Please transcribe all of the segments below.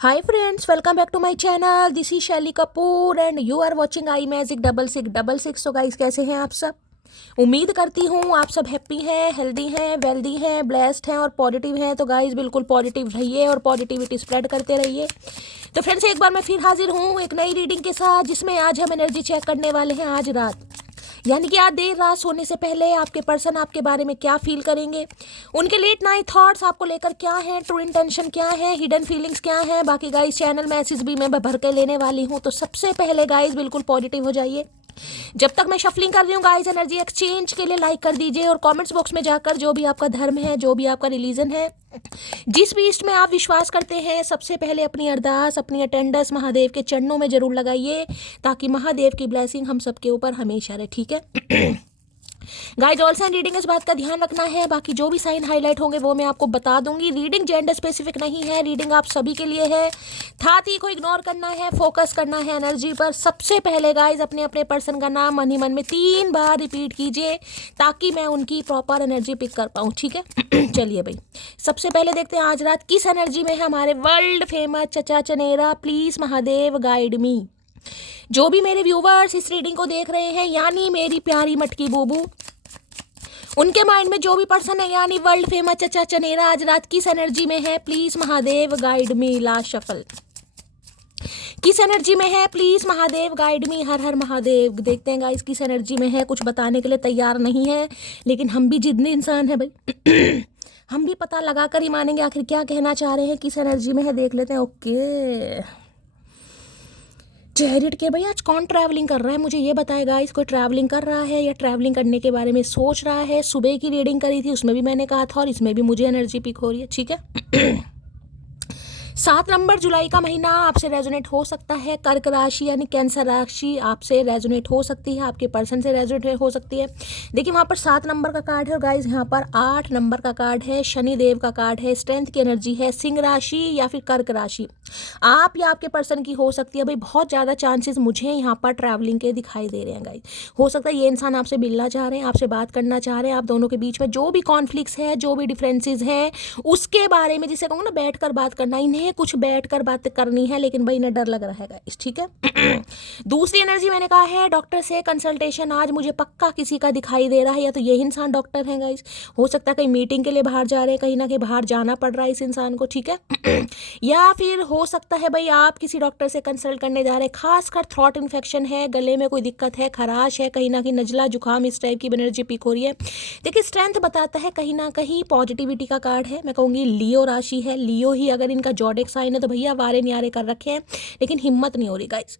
Hi friends, welcome back to my channel. This is Shelly Kapoor and you are watching I magic 6666. तो guys कैसे हैं आप सब? उम्मीद करती हूँ आप सब हैप्पी हैं, हेल्दी हैं, वेल्दी हैं, ब्लेस्ड हैं और पॉजिटिव हैं. तो गाइस बिल्कुल पॉजिटिव रहिए और पॉजिटिविटी स्प्रेड करते रहिए. तो फ्रेंड्स एक बार मैं फिर हाजिर हूँ एक नई रीडिंग के साथ, जिसमें आज हम एनर्जी चेक करने वाले हैं आज रात, यानी कि आज देर रात सोने से पहले आपके पर्सन आपके बारे में क्या फील करेंगे, उनके लेट नाइट थॉट्स आपको लेकर क्या है, ट्रू इंटेंशन क्या है, हिडन फीलिंग्स क्या है. बाकी गाइस चैनल मैसेज भी मैं भर के लेने वाली हूँ. तो सबसे पहले गाइस बिल्कुल पॉजिटिव हो जाइए. जब तक मैं शफलिंग कर रही हूँ गाइस, एनर्जी एक्सचेंज के लिए लाइक कर दीजिए और कमेंट्स बॉक्स में जाकर जो भी आपका धर्म है, जो भी आपका रिलीजन है, जिस भी इष्ट में आप विश्वास करते हैं, सबसे पहले अपनी अरदास, अपनी अटेंडेंस महादेव के चरणों में जरूर लगाइए, ताकि महादेव की ब्लेसिंग हम सबके ऊपर हमेशा रहे. ठीक है गाइज, ऑल साइन रीडिंग इस बात का ध्यान रखना है. बाकी जो भी साइन हाईलाइट होंगे वो मैं आपको बता दूंगी. रीडिंग जेंडर स्पेसिफिक नहीं है, रीडिंग आप सभी के लिए है. थाती को इग्नोर करना है, फोकस करना है एनर्जी पर. सबसे पहले गाइज अपने अपने पर्सन का नाम मन ही मन में 3 बार रिपीट कीजिए, ताकि मैं उनकी प्रॉपर एनर्जी पिक कर पाऊँ. ठीक है चलिए भाई, सबसे पहले देखते हैं आज रात किस एनर्जी में है हमारे वर्ल्ड फेमस चचा चनेरा. Please Mahadev guide me. जो भी मेरे व्यूवर्स इस रीडिंग को देख रहे हैं, यानी मेरी प्यारी मटकी बूबू, उनके माइंड में जो भी पर्सन है, यानी वर्ल्ड फेमस चचा चनेरा, आज रात किस एनर्जी में है. Please Mahadev guide me. Last shuffle किस एनर्जी में है. Please Mahadev guide me. हर हर महादेव. देखते हैं गाइस किस एनर्जी में है. कुछ बताने के लिए तैयार नहीं है, लेकिन हम भी जिद्दी इंसान है भाई हम भी पता लगा कर ही मानेंगे आखिर क्या कहना चाह रहे हैं, किस एनर्जी में है. देख लेते हैं. ओके, चैरिट के भाई आज कौन ट्रैवलिंग कर रहा है, मुझे ये बताएगा. इसको ट्रैवलिंग कर रहा है या ट्रैवलिंग करने के बारे में सोच रहा है. सुबह की रीडिंग करी थी, उसमें भी मैंने कहा था, और इसमें भी मुझे एनर्जी पिक हो रही है. ठीक है 7 नंबर जुलाई का महीना आपसे रेजोनेट हो सकता है. कर्क राशि यानी कैंसर राशि आपसे रेजोनेट हो सकती है, आपके पर्सन से रेजोनेट हो सकती है. देखिए वहाँ पर 7 नंबर का कार्ड है और गाइज यहाँ पर 8 नंबर का कार्ड है, शनि देव का कार्ड है, स्ट्रेंथ की एनर्जी है. सिंह राशि या फिर कर्क राशि आप या आपके पर्सन की हो सकती है. भाई बहुत ज़्यादा चांसेस मुझे यहाँ पर ट्रैवलिंग के दिखाई दे रहे हैं गाइज. हो सकता है ये इंसान आपसे मिलना चाह रहे हैं, आपसे बात करना चाह रहे हैं. आप दोनों के बीच में जो भी कॉन्फ्लिक्ट्स है, जो भी डिफरेंसेस हैं, उसके बारे में जिसे कहूँगा ना बैठ कर बात करना. इन्हें कुछ बैठकर बात करनी है, लेकिन भाई इन्हें डर लग रहा है गाइस. ठीक है दूसरी एनर्जी मैंने कहा है डॉक्टर से कंसल्टेशन. आज मुझे पक्का किसी का दिखाई दे रहा है, या तो ये इंसान डॉक्टर है गाइस, हो सकता है कहीं मीटिंग के लिए बाहर जा रहे हैं, कहीं ना कहीं बाहर जाना पड़ रहा है इस इंसान को. ठीक है या फिर हो सकता है भाई आप किसी डॉक्टर से कंसल्ट करने जा रहे हैं. खासकर थ्रॉट इन्फेक्शन है, गले में कोई दिक्कत है, खराश है, कहीं ना कहीं नजला जुकाम, इस टाइप की एनर्जी पिक हो रही है. देखिए स्ट्रेंथ बताता है, कहीं ना कहीं पॉजिटिविटी का कार्ड है. मैं कहूँगी लियो राशि है. लियो ही अगर इनका जॉडिक साइन है तो भैया वारे न्यारे कर रखे हैं, लेकिन हिम्मत नहीं हो रही गाइस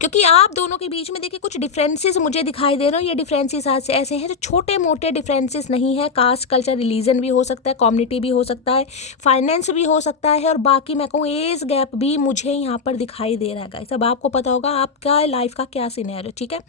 क्योंकि आप दोनों के बीच में देखिए कुछ डिफरेंसेस मुझे दिखाई दे रहे हैं. ये डिफरेंसेस आज से ऐसे हैं जो छोटे मोटे डिफरेंसेस नहीं है. कास्ट, कल्चर, रिलीजन भी हो सकता है, कम्युनिटी भी हो सकता है, फाइनेंस भी हो सकता है, और बाकी मैं कहूँ एज गैप भी मुझे यहाँ पर दिखाई दे रहा है गाइस. अब आपको पता होगा आपका लाइफ का क्या सिनेरियो. ठीक है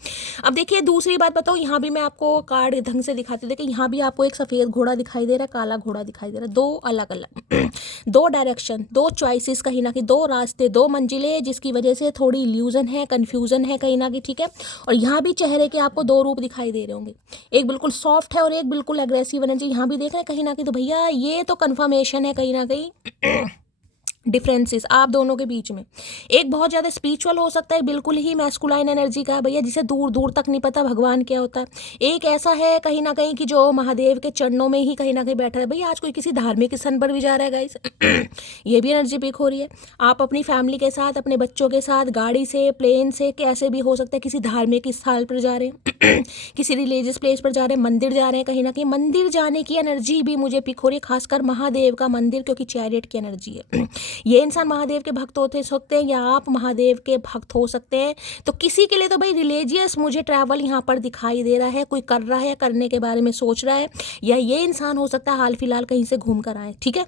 अब देखिए दूसरी बात बताऊँ, यहाँ भी मैं आपको कार्ड ढंग से दिखाती हूँ. देखिए यहाँ भी आपको एक सफ़ेद घोड़ा दिखाई दे रहा है, काला घोड़ा दिखाई दे रहा है. दो अलग अलग दो डायरेक्शन, दो चॉइसेस, कहीं ना कहीं दो रास्ते, दो मंजिलें, जिसकी वजह से थोड़ी इल्यूजन है, कन्फ्यूजन है कहीं ना कहीं. ठीक है और यहाँ भी चेहरे के आपको 2 रूप दिखाई दे रहे होंगे. एक बिल्कुल सॉफ्ट है और एक बिल्कुल एग्रेसिव एनर्जी यहाँ भी देख रहे हैं कहीं ना कहीं. तो भैया ये तो कन्फर्मेशन है कहीं ना कहीं डिफरेंसेस आप दोनों के बीच में. एक बहुत ज़्यादा स्पिरिचुअल हो सकता है, बिल्कुल ही मैस्कुलाइन एनर्जी का भैया, जिसे दूर दूर तक नहीं पता भगवान क्या होता है. एक ऐसा है कहीं ना कहीं कि जो महादेव के चरणों में ही कहीं ना कहीं बैठा है. भैया आज कोई किसी धार्मिक स्थान पर भी जा रहा है गाइस ये भी एनर्जी पिक हो रही है. आप अपनी फैमिली के साथ, अपने बच्चों के साथ, गाड़ी से, प्लेन से, कैसे भी हो सकता है, किसी धार्मिक स्थल पर जा रहे हैं किसी रिलीजियस प्लेस पर जा रहे हैं, मंदिर जा रहे हैं. कहीं ना कहीं मंदिर जाने की एनर्जी भी मुझे पिक हो रही है, खासकर महादेव का मंदिर, क्योंकि चैरियट की एनर्जी है. ये इंसान महादेव के भक्त होते सकते हैं, या आप महादेव के भक्त हो सकते हैं. तो किसी के लिए तो भाई रिलीजियस मुझे ट्रैवल यहाँ पर दिखाई दे रहा है. कोई कर रहा है, करने के बारे में सोच रहा है, या ये इंसान हो सकता है हाल फिलहाल कहीं से घूम कर आए. ठीक है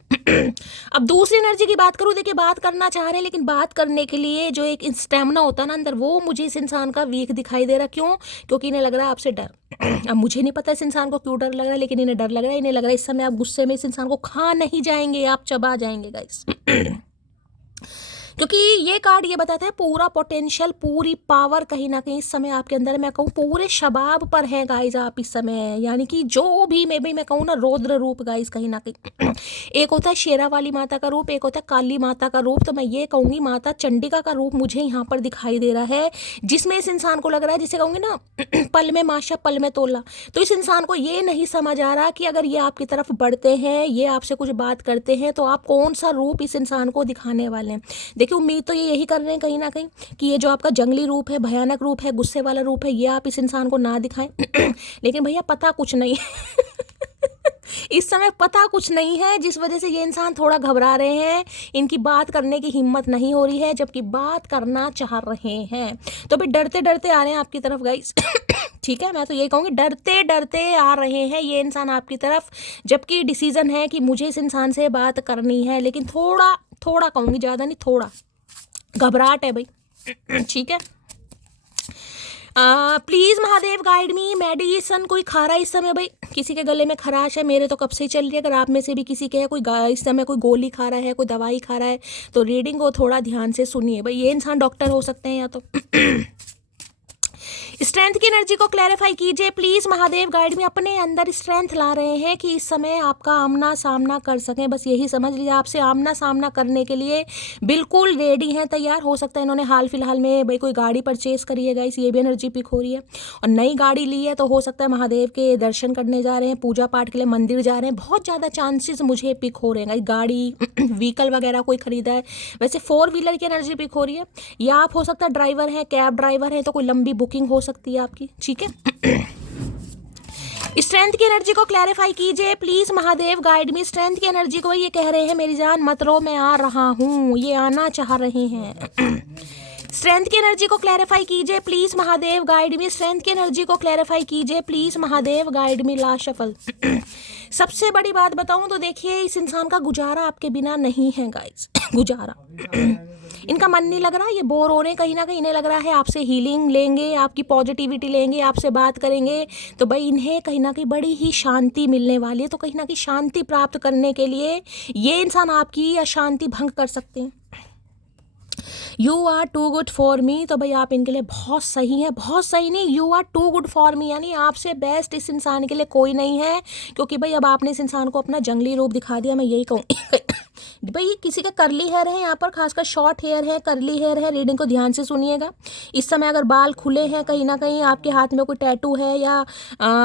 अब दूसरी एनर्जी की बात करूँ, देखिए बात करना चाह रहे हैं, लेकिन बात करने के लिए जो एक स्टेमिना होता है ना अंदर, वो मुझे इस इंसान का वीक दिखाई दे रहा. क्यों? क्योंकि इन्हें लग रहा है आपसे डर. अब मुझे नहीं पता इस इंसान को क्यों डर लग रहा है, लेकिन इन्हें डर लग रहा है. इन्हें लग रहा है इस समय आप गुस्से में इस इंसान को खा नहीं जाएंगे, आप चबा जाएंगे गाइस क्योंकि ये कार्ड ये बताता है पूरा पोटेंशियल, पूरी पावर कहीं ना कहीं इस समय आपके अंदर, मैं कहूँ पूरे शबाब पर है गाइज आप इस समय। यानी कि जो भी मैं कहूँ ना रौद्र रूप गाइज कहीं ना कहीं एक होता है शेरा वाली माता का रूप, एक होता है काली माता का रूप। तो मैं ये कहूँगी माता चंडिका का रूप मुझे यहाँ पर दिखाई दे रहा है, जिसमें इस इंसान को लग रहा है, जिसे कहूँगी ना पल में माशा पल में तोला। तो इस इंसान को ये नहीं समझ आ रहा कि अगर ये आपकी तरफ बढ़ते हैं, ये आपसे कुछ बात करते हैं, तो आप कौन सा रूप इस इंसान को दिखाने वाले हैं। देखिए उम्मीद तो ये यही कर रहे हैं कहीं ना कहीं कि ये जो आपका जंगली रूप है, भयानक रूप है, गुस्से वाला रूप है, ये आप इस इंसान को ना दिखाएं। लेकिन भैया पता कुछ नहीं इस समय पता कुछ नहीं है, जिस वजह से ये इंसान थोड़ा घबरा रहे हैं, इनकी बात करने की हिम्मत नहीं हो रही है, जबकि बात करना चाह रहे हैं। तो भी डरते डरते आ रहे हैं आपकी तरफ गाइस ठीक है, मैं तो ये कहूँगी डरते डरते आ रहे हैं ये इंसान आपकी तरफ, जबकि डिसीजन है कि मुझे इस इंसान से बात करनी है, लेकिन थोड़ा थोड़ा कहूँगी, ज़्यादा नहीं, थोड़ा घबराहट है भाई ठीक है। Please Mahadev guide me, medicine कोई खा रहा है इस समय भाई, किसी के गले में खराश है, मेरे तो कब से ही चल रही है। अगर आप में से भी किसी के है कोई इस समय कोई गोली खा रहा है, कोई दवाई खा रहा है, तो रीडिंग को थोड़ा ध्यान से सुनिए भाई। ये इंसान डॉक्टर हो सकते हैं या तो स्ट्रेंथ की एनर्जी को क्लैरिफाई कीजिए प्लीज महादेव गाइड में। अपने अंदर स्ट्रेंथ ला रहे हैं कि इस समय आपका आमना सामना कर सकें, बस यही समझ लीजिए। आपसे आमना सामना करने के लिए बिल्कुल रेडी हैं, तैयार। हो सकता है इन्होंने हाल फिलहाल में भाई कोई गाड़ी परचेज करी है गाइस, ये भी एनर्जी पिक हो रही है, और नई गाड़ी ली है, तो हो सकता है महादेव के दर्शन करने जा रहे हैं, पूजा पाठ के लिए मंदिर जा रहे हैं। बहुत ज़्यादा चांसेस मुझे पिक हो रहे हैं गाइस, गाड़ी व्हीकल वगैरह कोई खरीदा है। वैसे 4 व्हीलर की एनर्जी पिक हो रही है, या आप हो सकता है ड्राइवर है, कैब ड्राइवर है, तो कोई लंबी बुकिंग हो सकती है आपकी, ठीक है। स्ट्रेंथ की एनर्जी को क्लैरिफाई कीजिए please Mahadev guide me. Strength की एनर्जी को ये कह रहे हैं मेरी जान मत रो, मैं आ रहा हूँ, ये आना चाह रहे हैं। स्ट्रेंथ की एनर्जी को क्लैरिफाई कीजिए please Mahadev guide me. Strength की एनर्जी को क्लैरिफाई कीजिए please Mahadev guide me. Last shuffle. सबसे बड़ी बात बताऊं तो देखिए इस इंसान का गुजारा आपके बिना नहीं है गाइस, गुजारा इनका मन नहीं लग रहा, ये बोर हो रहे हैं कहीं ना कहीं। इन्हें लग रहा है आपसे हीलिंग लेंगे, आपकी पॉजिटिविटी लेंगे, आपसे बात करेंगे, तो भाई इन्हें कहीं ना कहीं बड़ी ही शांति मिलने वाली है। तो कहीं ना कहीं शांति प्राप्त करने के लिए ये इंसान आपकी अशांति भंग कर सकते हैं। You are too good for me, तो भाई आप इनके लिए बहुत सही हैं, बहुत सही नहीं, you are too good for me, यानी आपसे बेस्ट इस इंसान के लिए कोई नहीं है। क्योंकि भाई अब आपने इस इंसान को अपना जंगली रूप दिखा दिया, मैं यही कहूँ। भाई किसी का करली हेयर है यहाँ पर, खासकर शॉर्ट हेयर है, करली हेयर है, रीडिंग को ध्यान से सुनिएगा। इस समय अगर बाल खुले हैं, कहीं ना कहीं आपके हाथ में कोई टैटू है, या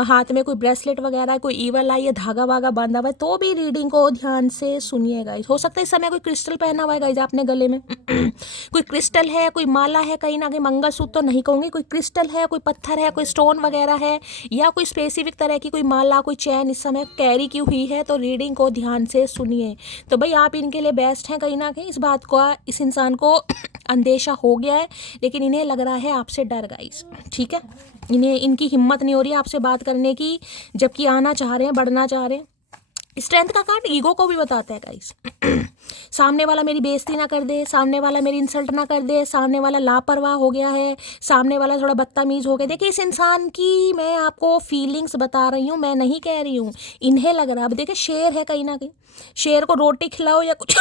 हाथ में कोई ब्रेसलेट वगैरह, कोई ईवल आई है, धागा वागा बांधा हुआ है, तो भी रीडिंग को ध्यान से सुनिएगा। हो सकता है इस समय कोई क्रिस्टल पहना हुआ है गाइस आपने गले में, कोई क्रिस्टल है, कोई माला है, कहीं ना कहीं मंगलसूत्र तो नहीं कहूँगी, कोई क्रिस्टल है, कोई पत्थर है, कोई स्टोन वगैरह है, या कोई स्पेसिफिक तरह की कोई माला, कोई चैन इस समय कैरी की हुई है, तो रीडिंग को ध्यान से सुनिए। तो भाई आप इनके लिए बेस्ट हैं कहीं ना कहीं। इस बात को इस इंसान को अंदेशा हो गया है, लेकिन इन्हें लग रहा है आपसे डर गाइस, ठीक है। इन्हें इनकी हिम्मत नहीं हो रही है आपसे बात करने की, जबकि आना चाह रहे हैं, बढ़ना चाह रहे हैं। स्ट्रेंथ का कार्ड ईगो को भी बताता है गाइस। सामने वाला मेरी बेइज्जती ना कर दे, सामने वाला मेरी इंसल्ट ना कर दे, सामने वाला लापरवाह हो गया है, सामने वाला थोड़ा बदतमीज हो गया। देखिए इस इंसान की मैं आपको फीलिंग्स बता रही हूँ, मैं नहीं कह रही हूँ, इन्हें लग रहा है। अब देखिए शेर है, कहीं ना कहीं शेर को रोटी खिलाओ या कुछ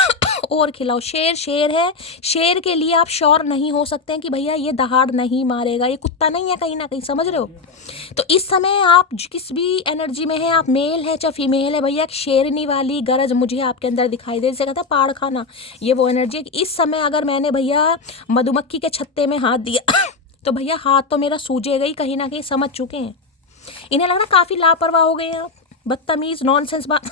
और खिलाओ, शेर शेर है, शेर के लिए आप श्योर नहीं हो सकते हैं कि भैया ये दहाड़ नहीं मारेगा, ये कुत्ता नहीं है कहीं ना कहीं, समझ रहे हो। तो इस समय आप किस भी एनर्जी में है, आप मेल है चाहे फीमेल है, भैया एक शेरनी वाली गरज मुझे आपके अंदर दिखाई दे, जैसे कहता है पाड़ खाना, ये वो एनर्जी है कि इस समय अगर मैंने भैया मधुमक्खी के छत्ते में हाथ दिया तो भैया हाथ तो मेरा सूझेगा ही, कहीं ना कहीं समझ चुके हैं। इन्हें लग रहा काफ़ी लापरवाह हो गए हैं आप, बदतमीज नॉनसेंस बात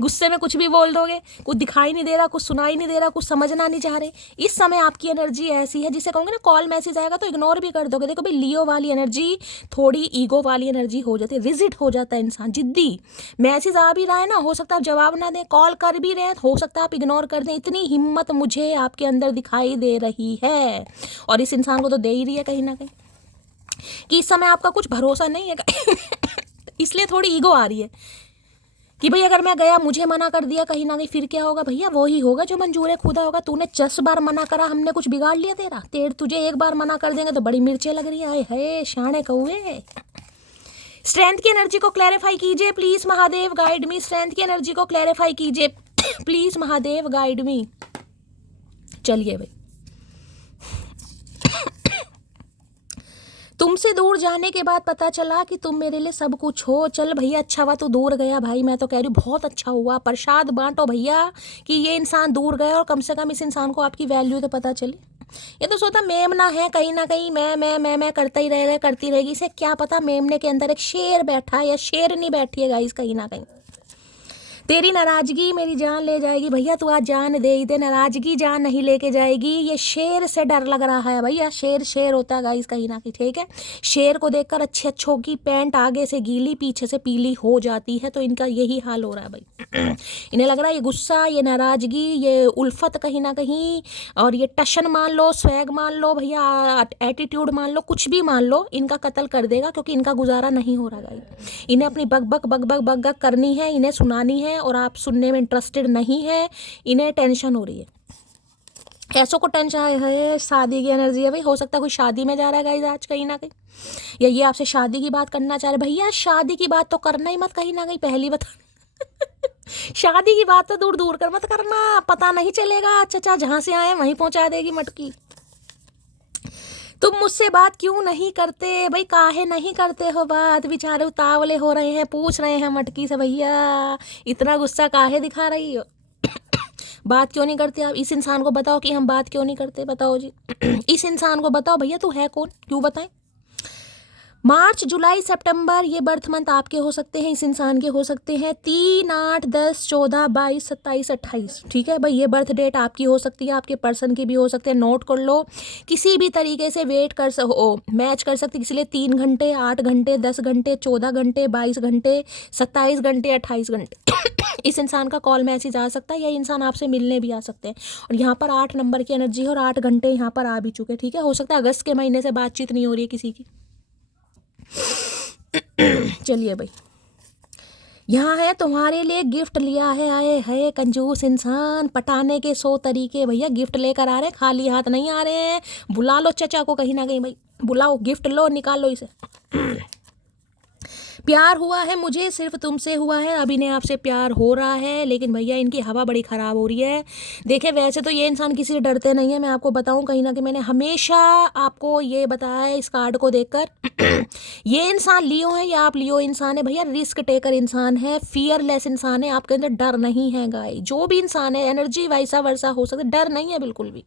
गुस्से में कुछ भी बोल दोगे, कुछ दिखाई नहीं दे रहा, कुछ सुनाई नहीं दे रहा, कुछ समझना नहीं चाह रहे। इस समय आपकी एनर्जी ऐसी है जिसे कहूँगे ना कॉल मैसेज आएगा तो इग्नोर भी कर दोगे। देखो भाई लियो वाली एनर्जी थोड़ी ईगो वाली एनर्जी हो जाती है, रिजिड हो जाता है इंसान, जिद्दी। मैसेज आ भी रहा है ना, हो सकता है आप जवाब ना दें, कॉल कर भी रहे हैं, हो सकता है आप इग्नोर कर दें। इतनी हिम्मत मुझे आपके अंदर दिखाई दे रही है, और इस इंसान को तो दे ही रही है कहीं ना कहीं कि इस समय आपका कुछ भरोसा नहीं है इसलिए थोड़ी ईगो आ रही है कि भाई अगर मैं गया, मुझे मना कर दिया कहीं ना कहीं, फिर क्या होगा भैया, वो ही होगा जो मंजूर खुदा होगा। तूने 10 बार मना करा, हमने कुछ बिगाड़ लिया तेरा, तुझे एक बार मना कर देंगे तो बड़ी मिर्चें लग रही है शाणे कौए। स्ट्रेंथ की एनर्जी को क्लैरिफाई कीजिए please Mahadev guide me. Strength की एनर्जी को क्लैरिफाई कीजिए प्लीज महादेव गाइड मी। चलिए भाई, तुमसे दूर जाने के बाद पता चला कि तुम मेरे लिए सब कुछ हो। चल भैया, अच्छा हुआ तू दूर गया भाई, मैं तो कह रही हूँ बहुत अच्छा हुआ। प्रसाद बांटो भैया कि ये इंसान दूर गया और कम से कम इस इंसान को आपकी वैल्यू तो पता चली। ये तो सोता मेमना है, कहीं ना कहीं मैं करता ही रहेगा, करती रहेगी। इसे क्या पता मेमने के अंदर एक शेर बैठा है या शेरनी बैठी है गाइस कहीं ना कहीं। तेरी नाराजगी मेरी जान ले जाएगी भैया, तू आज जान दे ही दे, नाराजगी जान नहीं लेके जाएगी। ये शेर से डर लग रहा है भैया, शेर होता है गाइस कहीं ना कहीं, ठीक है। शेर को देखकर अच्छों की पैंट आगे से गीली पीछे से पीली हो जाती है, तो इनका यही हाल हो रहा है भाई। इन्हें लग रहा है ये गुस्सा, ये नाराजगी, ये उल्फत कहीं ना कहीं, और ये टशन मान लो, स्वैग मान लो भैया, एटीट्यूड मान लो, कुछ भी मान लो, इनका कत्ल कर देगा, क्योंकि इनका गुजारा नहीं हो रहा गाइस। इन्हें अपनी बक बक करनी है, इन्हें सुनानी है, और आप सुनने में इंटरेस्टेड नहीं है। इन्हें टेंशन हो रही है, ऐसों को टेंशन है, शादी की एनर्जी है भाई। हो सकता है कोई शादी में जा रहा है गाइस आज कहीं ना कहीं, या ये आपसे शादी की बात करना चाह रहे। भैया शादी की बात तो करना ही मत कहीं ना कहीं, पहली बता। शादी की बात तो दूर दूर कर मत करना, पता नहीं चलेगा चचा जहां से आए वहीं पहुंचा देगी मटकी। तुम मुझसे बात क्यों नहीं करते भाई, काहे नहीं करते हो बात? बेचारे उतावले हो रहे हैं, पूछ रहे हैं मटकी से, भैया इतना गुस्सा काहे दिखा रही हो? बात क्यों नहीं करते आप? इस इंसान को बताओ कि हम बात क्यों नहीं करते, बताओ जी। इस इंसान को बताओ भैया तू है कौन, क्यों बताएं? मार्च, जुलाई, सितंबर ये बर्थ मंथ आपके हो सकते हैं, इस इंसान के हो सकते हैं 3, 8, 10, 14, 22, 27, 28, ठीक है भाई। ये बर्थ डेट आपकी हो सकती है, आपके पर्सन की भी हो सकते हैं, नोट कर लो। किसी भी तरीके से वेट कर मैच कर सकते, इसलिए 3 घंटे, 8 घंटे, 10 घंटे, 14 घंटे, 22 घंटे, 27 घंटे, 28 घंटे इस इंसान का कॉल मैसेज आ सकता है, या इंसान आपसे मिलने भी आ सकते हैं। और यहाँ पर 8 नंबर की एनर्जी है, और 8 घंटे यहाँ पर आ भी चुके, ठीक है। हो सकता है अगस्त के महीने से बातचीत नहीं हो रही है किसी की। चलिए भाई, यहाँ है तुम्हारे लिए गिफ्ट लिया है, आए है कंजूस इंसान, पटाने के 100 तरीके भैया। गिफ्ट लेकर आ रहे हैं, खाली हाथ नहीं आ रहे हैं। बुला लो चचा को कहीं ना कहीं भाई, बुलाओ, गिफ्ट लो, निकालो इसे। प्यार हुआ है मुझे, सिर्फ तुमसे हुआ है, अब इन्हें आपसे प्यार हो रहा है, लेकिन भैया इनकी हवा बड़ी ख़राब हो रही है। देखिए वैसे तो ये इंसान किसी से डरते नहीं है, मैं आपको बताऊं कहीं ना कहीं, मैंने हमेशा आपको ये बताया है इस कार्ड को देखकर। ये इंसान लियो है, या आप लियो इंसान है भैया, रिस्क टेकर इंसान है, फियरलेस इंसान है, आपके अंदर डर नहीं है गाय। जो भी इंसान है, एनर्जी वैसा वर्सा हो सकता है, डर नहीं है बिल्कुल भी।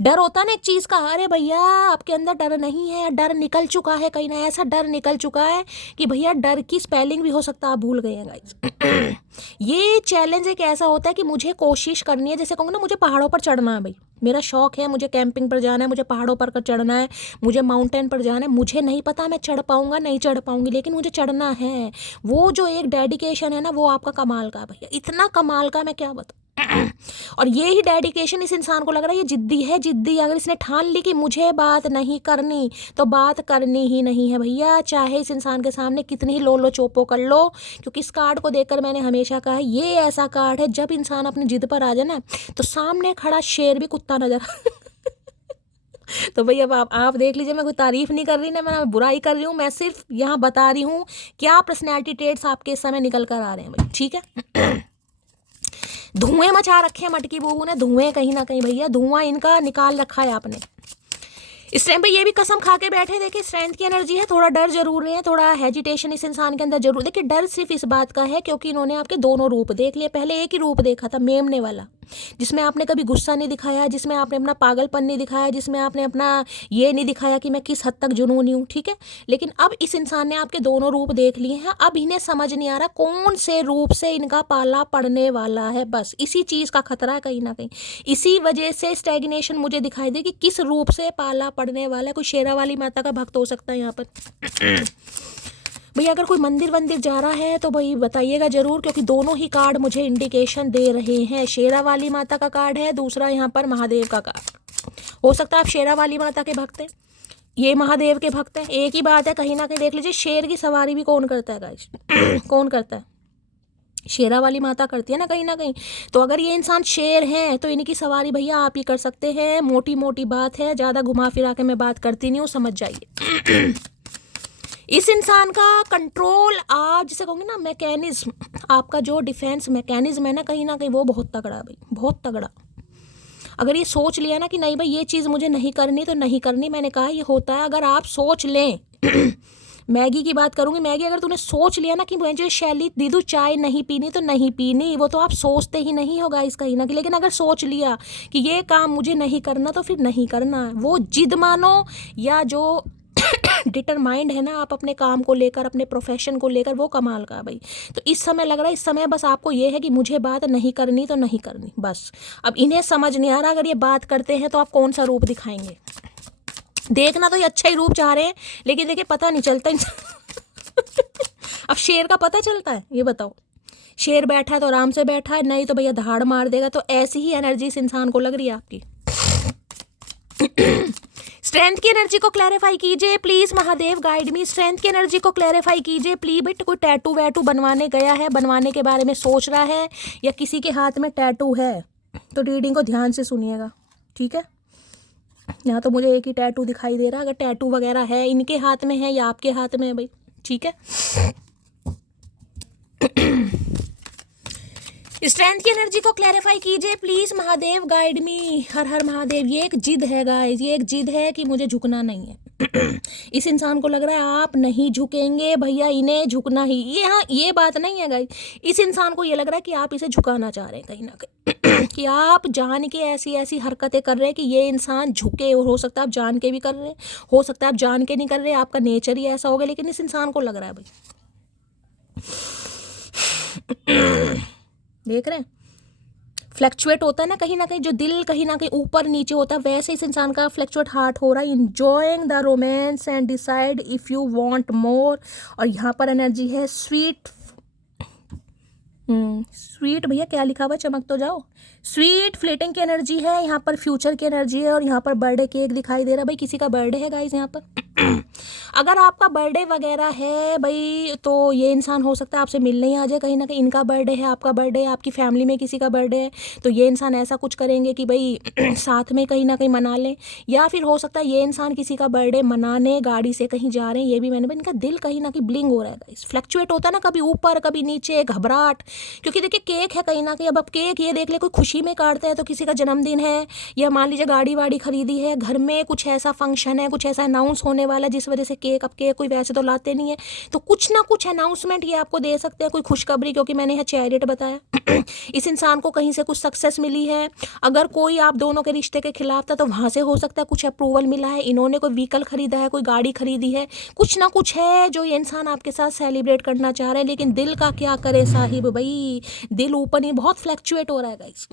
डर होता ना एक चीज़ का, अरे भैया आपके अंदर डर नहीं है, डर निकल चुका है कहीं ना, ऐसा डर निकल चुका है कि भैया डर की स्पेलिंग भी हो सकता है आप भूल गए हैं गाइस। ये चैलेंज एक ऐसा होता है कि मुझे कोशिश करनी है, जैसे कहूँगा ना, मुझे पहाड़ों पर चढ़ना है भाई, मेरा शौक है, मुझे कैंपिंग पर जाना है, मुझे पहाड़ों पर चढ़ना है, मुझे माउंटेन पर जाना है। मुझे नहीं पता मैं चढ़ पाऊँगा नहीं चढ़ पाऊँगी, लेकिन मुझे चढ़ना है। वो जो एक डेडिकेशन है ना, वो आपका कमाल का भैया, इतना कमाल का मैं क्या बताऊँ। और ये ही डेडिकेशन इस इंसान को लग रहा है ये जिद्दी है, जिद्दी। अगर इसने ठान ली कि मुझे बात नहीं करनी, तो बात करनी ही नहीं है भैया, चाहे इस इंसान के सामने कितनी ही लो चोपो कर लो। क्योंकि इस कार्ड को देखकर मैंने हमेशा कहा है, ये ऐसा कार्ड है जब इंसान अपनी जिद पर आ जाए ना, तो सामने खड़ा शेर भी कुत्ता नजर तो भैया अब आप देख लीजिए, मैं कोई तारीफ नहीं कर रही ना, मैं बुराई कर रही हूँ, मैं सिर्फ यहाँ बता रही हूँ क्या पर्सनैलिटी ट्रेट्स आपके इस समय निकल कर आ रहे हैं भाई, ठीक है। धुएं मचा रखे हैं मटकी बूबू ने, धुएं कहीं ना कहीं भैया, धुआं इनका निकाल रखा है आपने। इस टाइम पे ये भी कसम खा के बैठे, देखिए स्ट्रेंथ की एनर्जी है, थोड़ा डर जरूर है, थोड़ा हेजिटेशन इस इंसान के अंदर जरूर। देखिए डर सिर्फ इस बात का है क्योंकि इन्होंने आपके दोनों रूप देख लिए। पहले एक ही रूप देखा था, मेमने वाला, जिसमें आपने कभी गुस्सा नहीं दिखाया, जिसमें आपने अपना पागलपन नहीं दिखाया, जिसमें आपने अपना ये नहीं दिखाया कि मैं किस हद तक जुनूनी हूँ, ठीक है। लेकिन अब इस इंसान ने आपके दोनों रूप देख लिए हैं, अब इन्हें समझ नहीं आ रहा कौन से रूप से इनका पाला पड़ने वाला है। बस इसी चीज़ का खतरा है कहीं ना कहीं, इसी वजह से स्टैग्नेशन मुझे दिखाई दे कि किस रूप से पाला पड़ने वाला है। कोई शेरा वाली माता का भक्त हो सकता है यहाँ पर भैया। अगर कोई मंदिर वंदिर जा रहा है तो भाई बताइएगा जरूर, क्योंकि दोनों ही कार्ड मुझे इंडिकेशन दे रहे हैं। शेरा वाली माता का कार्ड है, दूसरा यहाँ पर महादेव का कार्ड। हो सकता है आप शेरा वाली माता के भक्त हैं, ये महादेव के भक्त हैं, एक ही बात है कहीं ना कहीं। देख लीजिए शेर की सवारी भी कौन करता है गाइस कौन करता है? शेरा वाली माता करती है ना कहीं ना कहीं। तो अगर ये इंसान शेर है तो इनकी सवारी भैया आप ही कर सकते हैं। मोटी मोटी बात है, ज़्यादा घुमा फिरा के मैं बात करती नहीं हूँ, समझ जाइए। इस इंसान का कंट्रोल, आप जिसे कहोगे ना मैकेनिज्म, आपका जो डिफेंस मैकेनिज्म है ना कहीं ना कहीं, वो बहुत तगड़ा है भाई, बहुत तगड़ा। अगर ये सोच लिया ना कि नहीं भाई ये चीज़ मुझे नहीं करनी तो नहीं करनी, मैंने कहा ये होता है अगर आप सोच लें मैगी की बात करूंगी, मैगी अगर तूने सोच लिया ना कि मुझे शैली दीदू चाय नहीं पीनी तो नहीं पीनी, वो तो आप सोचते ही नहीं हो गाइस कहीं ना कहीं। लेकिन अगर सोच लिया कि ये काम मुझे नहीं करना तो फिर नहीं करना, वो जिद मानो या जो डिटरमाइंड है ना आप अपने काम को लेकर, अपने प्रोफेशन को लेकर, वो कमाल का भाई। तो इस समय लग रहा है, इस समय बस आपको ये है कि मुझे बात नहीं करनी तो नहीं करनी बस। अब इन्हें समझ नहीं आ रहा अगर ये बात करते हैं तो आप कौन सा रूप दिखाएंगे। देखना तो ये अच्छा ही रूप चाह रहे हैं, लेकिन देखिए पता नहीं चलता अब शेर का पता चलता है, ये बताओ। शेर बैठा है तो आराम से बैठा है, नहीं तो भैया धाड़ मार देगा। तो ऐसी ही एनर्जी इस इंसान को लग रही है आपकी। स्ट्रेंथ की एनर्जी को क्लैरिफाई कीजिए please, Mahadev guide me. Strength की एनर्जी को क्लैरिफाई कीजिए प्लीज। बट कोई टैटू वैटू बनवाने गया है, बनवाने के बारे में सोच रहा है, या किसी के हाथ में टैटू है, तो रीडिंग को ध्यान से सुनिएगा, ठीक है। यहाँ तो मुझे एक ही टैटू दिखाई दे रहा है। अगर टैटू वगैरह है, इनके हाथ में है या आपके हाथ में है भाई, ठीक है। स्ट्रेंथ की एनर्जी को क्लैरिफाई कीजिए प्लीज, महादेव गाइड मी। हर हर महादेव। ये एक जिद है गाइस, ये एक जिद है कि मुझे झुकना नहीं है। इस इंसान को लग रहा है आप नहीं झुकेंगे भैया, इन्हें झुकना ही। ये हाँ, ये बात नहीं है गाइस। इस इंसान को ये लग रहा है कि आप इसे झुकाना चाह रहे हैं कहीं ना कहीं कि आप जान के ऐसी ऐसी हरकतें कर रहे हैं कि ये इंसान झुके। और हो सकता है आप जान के भी कर रहे हैं, हो सकता है आप जान के नहीं कर रहे, आपका नेचर ही ऐसा हो गया। लेकिन इस इंसान को लग रहा है भाई, देख रहे हैं फ्लैक्चुएट होता है ना कहीं जो दिल कहीं ना कहीं ऊपर नीचे होता है, वैसे इस इंसान का फ्लैक्चुएट हार्ट हो रहा है। Enjoying the romance and decide if you want more. और यहाँ पर एनर्जी है स्वीट। स्वीट भैया क्या लिखा हुआ है, चमक तो जाओ। स्वीट फ्लेटिंग की एनर्जी है, यहाँ पर फ्यूचर की एनर्जी है। और यहाँ पर बर्थडे केक दिखाई दे रहा है भाई, किसी का बर्थडे है गाइस यहाँ पर। अगर आपका बर्थडे वगैरह है भाई, तो ये इंसान हो सकता है आपसे मिलने ही आ जाए कहीं ना कहीं। इनका बर्थडे है, आपका बर्थडे है, आपकी फैमिली में किसी का बर्थडे है, तो ये इंसान ऐसा कुछ करेंगे कि भाई साथ में कहीं ना कहीं मना लें। या फिर हो सकता है ये इंसान किसी का बर्थडे मनाने गाड़ी से कहीं जा रहे हैं, ये भी मैंने, इनका दिल कहीं ना कहीं ब्लिंग हो रहा है गाइस। फ्लैक्चुएट होता है ना, कभी ऊपर कभी नीचे, घबराहट। क्योंकि देखिए केक है कहीं ना कहीं। अब केक ये देख ले, कोई खुशी में काटते हैं तो किसी का जन्मदिन है, या मान लीजिए गाड़ी वाड़ी खरीदी है, घर में कुछ ऐसा फंक्शन है, कुछ ऐसा अनाउंस होने वाला है जिस वजह से केक। अब केक कोई वैसे तो लाते नहीं है, तो कुछ ना कुछ अनाउंसमेंट ये आपको दे सकते हैं, कोई खुशखबरी। क्योंकि मैंने यहाँ चैरियट बताया इस इंसान को कहीं से कुछ सक्सेस मिली है। अगर कोई आप दोनों के रिश्ते के खिलाफ था तो वहां से हो सकता है कुछ अप्रूवल मिला है। इन्होंने कोई व्हीकल खरीदा है, कोई गाड़ी खरीदी है, कुछ ना कुछ है जो ये इंसान आपके साथ सेलिब्रेट करना चाह रहे हैं। लेकिन दिल का क्या करे साहिब भाई, दिल ऊपर नहीं, बहुत फ्लैक्चुएट हो रहा है गाइस।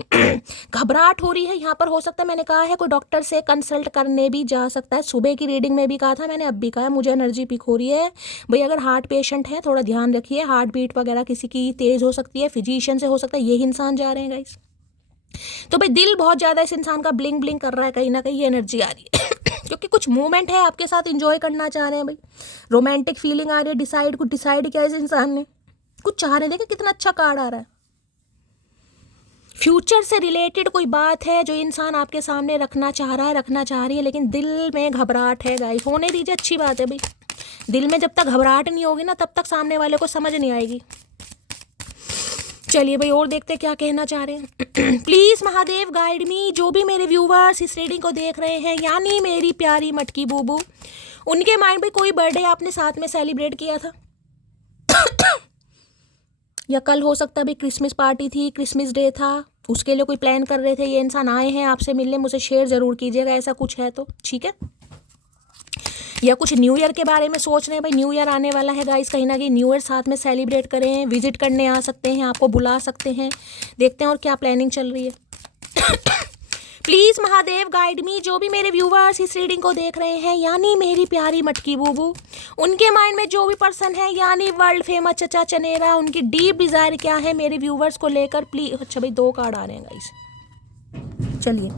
घबराहट हो रही है यहाँ पर। हो सकता है मैंने कहा है कोई डॉक्टर से कंसल्ट करने भी जा सकता है। सुबह की रीडिंग में भी कहा था मैंने, अब भी कहा है, मुझे एनर्जी पिक हो रही है भाई। अगर हार्ट पेशेंट है थोड़ा ध्यान रखिए, हार्ट बीट वगैरह किसी की तेज हो सकती है, फिजिशियन से हो सकता है, यही इंसान जा रहे हैं गाइस। तो भाई दिल बहुत ज़्यादा इस इंसान का ब्लिंग ब्लिंग कर रहा है कहीं ना कहीं, ये एनर्जी आ रही है क्योंकि कुछ मूवमेंट है आपके साथ, इंजॉय करना चाह रहे हैं भाई। रोमांटिक फीलिंग आ रही है। डिसाइड, कुछ डिसाइड किया इस इंसान ने, कुछ चाह रहे हैं। देखिए कितना अच्छा कार्ड आ रहा है। फ्यूचर से रिलेटेड कोई बात है जो इंसान आपके सामने रखना चाह रहा है, रखना चाह रही है, लेकिन दिल में घबराहट है गाइस। होने दीजिए, अच्छी बात है भाई। दिल में जब तक घबराहट नहीं होगी ना, तब तक सामने वाले को समझ नहीं आएगी। चलिए भाई और देखते क्या कहना चाह रहे हैं। Please Mahadev guide me. जो भी मेरे व्यूवर्स इस रीडिंग को देख रहे हैं, यानी मेरी प्यारी मटकी बूबू, उनके माइंड में कोई बर्थडे आपने साथ में सेलिब्रेट किया था या कल हो सकता है भाई क्रिसमस पार्टी थी, क्रिसमस डे था, उसके लिए कोई प्लान कर रहे थे, ये इंसान आए हैं आपसे मिलने। मुझे शेयर जरूर कीजिएगा ऐसा कुछ है तो, ठीक है। या कुछ न्यू ईयर के बारे में सोच रहे हैं भाई, न्यू ईयर आने वाला है गाइस, कहीं ना कहीं न्यू ईयर साथ में सेलिब्रेट करें, विजिट करने आ सकते हैं, आपको बुला सकते हैं। देखते हैं और क्या प्लानिंग चल रही है। Please Mahadev guide me. जो भी मेरे व्यूवर्स इस रीडिंग को देख रहे हैं, यानी मेरी प्यारी मटकी बूबू, उनके माइंड में जो भी पर्सन है, यानी वर्ल्ड फेमस चचा चनेरा, उनकी डीप डिजायर क्या है मेरे व्यूवर्स को लेकर, प्लीज। अच्छा भाई 2 कार्ड आ रहे हैं गाइस। चलिए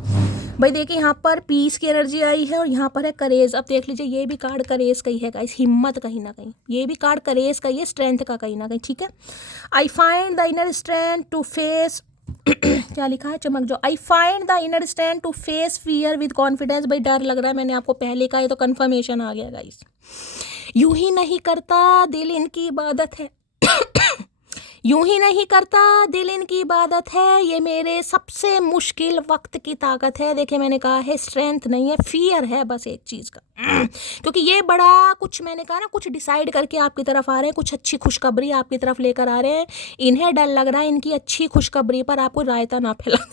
भाई देखिए, यहाँ पर पीस की एनर्जी आई है और यहाँ पर है करेज। अब देख लीजिए, ये भी कार्ड करेज का ही है गाइस, हिम्मत कहीं ना कहीं। ये भी कार्ड करेज का ही है, स्ट्रेंथ का कहीं ना कहीं, ठीक है। I find the inner strength to face क्या लिखा है, चमक जो। I find the inner strength to face fear with confidence. भाई डर लग रहा है, मैंने आपको पहले कहा, ये तो कंफर्मेशन आ गया गाइस। यूं ही नहीं करता दिल, इनकी इबादत है। यूं ही नहीं करता दिल इनकी इबादत है, ये मेरे सबसे मुश्किल वक्त की ताकत है। देखिए मैंने कहा है स्ट्रेंथ नहीं है, फियर है बस एक चीज़ का। क्योंकि ये बड़ा कुछ मैंने कहा ना, कुछ डिसाइड करके आपकी तरफ आ रहे हैं, कुछ अच्छी खुशखबरी आपकी तरफ लेकर आ रहे हैं। इन्हें डर लग रहा है इनकी अच्छी खुशखबरी पर आपको रायता ना फैला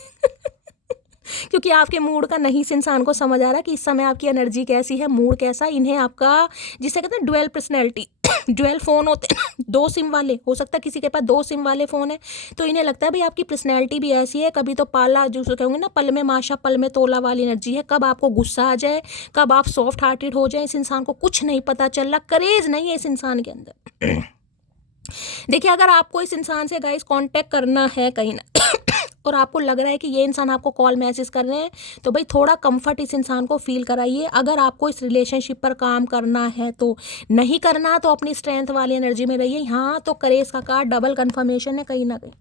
क्योंकि आपके मूड का नहीं इस इंसान को समझ आ रहा कि इस समय आपकी एनर्जी कैसी है, मूड कैसा। इन्हें आपका जिसे कहते हैं डुअल पर्सनैलिटी डुअल फ़ोन होते हैं दो सिम वाले, हो सकता है किसी के पास दो सिम वाले फ़ोन है, तो इन्हें लगता है भाई आपकी पर्सनैलिटी भी ऐसी है। कभी तो पाला जो कहोगे ना, पल में माशा पल में तोला वाली एनर्जी है। कब आपको गुस्सा आ जाए, कब आप सॉफ्ट हार्टेड हो जाए, इस इंसान को कुछ नहीं पता चल रहा। करेज नहीं है इस इंसान के अंदर। देखिए अगर आपको इस इंसान से गाइस कांटेक्ट करना है कहीं ना और आपको लग रहा है कि ये इंसान आपको कॉल मैसेज कर रहे हैं, तो भाई थोड़ा कंफर्ट इस इंसान को फील कराइए। अगर आपको इस रिलेशनशिप पर काम करना है तो नहीं करना, तो अपनी स्ट्रेंथ वाली एनर्जी में रहिए। हाँ तो करेज का कार्ड डबल कन्फर्मेशन है कहीं ना कहीं।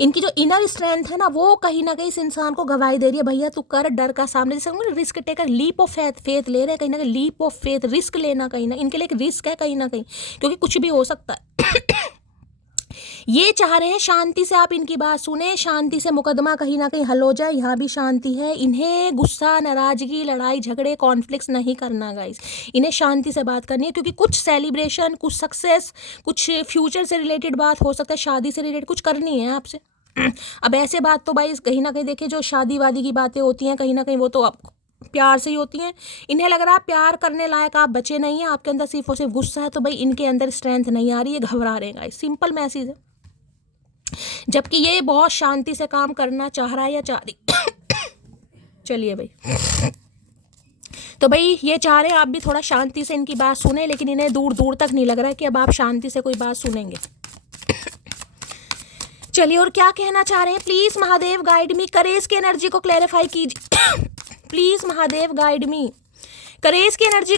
इनकी जो इनर स्ट्रेंथ है ना, वो कहीं ना कहीं इस इंसान को गवाही दे रही है, भैया तू कर, डर का सामने। जैसे risk taker, leap of faith ले रहे हैं कहीं ना कहीं, लीप ऑफ फेथ, रिस्क लेना कहीं ना इनके लिए एक रिस्क है कहीं ना कहीं, क्योंकि कुछ भी हो सकता है। ये चाह रहे हैं शांति से आप इनकी बात सुने, शांति से मुकदमा कहीं ना कहीं हल हो जाए। यहाँ भी शांति है। इन्हें गुस्सा, नाराजगी, लड़ाई झगड़े, कॉन्फ्लिक्ट्स नहीं करना गाइस। इन्हें शांति से बात करनी है, क्योंकि कुछ सेलिब्रेशन, कुछ सक्सेस, कुछ फ्यूचर से रिलेटेड बात हो सकता है, शादी से रिलेटेड कुछ करनी है आपसे। अब ऐसे बात तो भाई कहीं ना कहीं देखिए, जो शादी वादी की बातें होती हैं कहीं ना कहीं वो तो आपको प्यार से ही होती हैं। इन्हें लग रहा है प्यार करने लायक आप बचे नहीं हैं, आपके अंदर सिर्फ और सिर्फ गुस्सा है। तो भाई इनके अंदर स्ट्रेंथ नहीं आ रही है, घबरा रहे हैं। सिंपल मैसेज है। जबकि ये बहुत शांति से काम करना चाह रहा है या चाह रही। चलिए भाई, तो भाई ये चाह रहे हैं आप भी थोड़ा शांति से इनकी बात सुने, लेकिन इन्हें दूर दूर तक नहीं लग रहा है कि अब आप शांति से कोई बात सुनेंगे। चलिए और क्या कहना चाह रहे हैं, please Mahadev guide me, courage की एनर्जी को क्लैरिफाई कीजिए। Please Mahadev guide me, courage की एनर्जी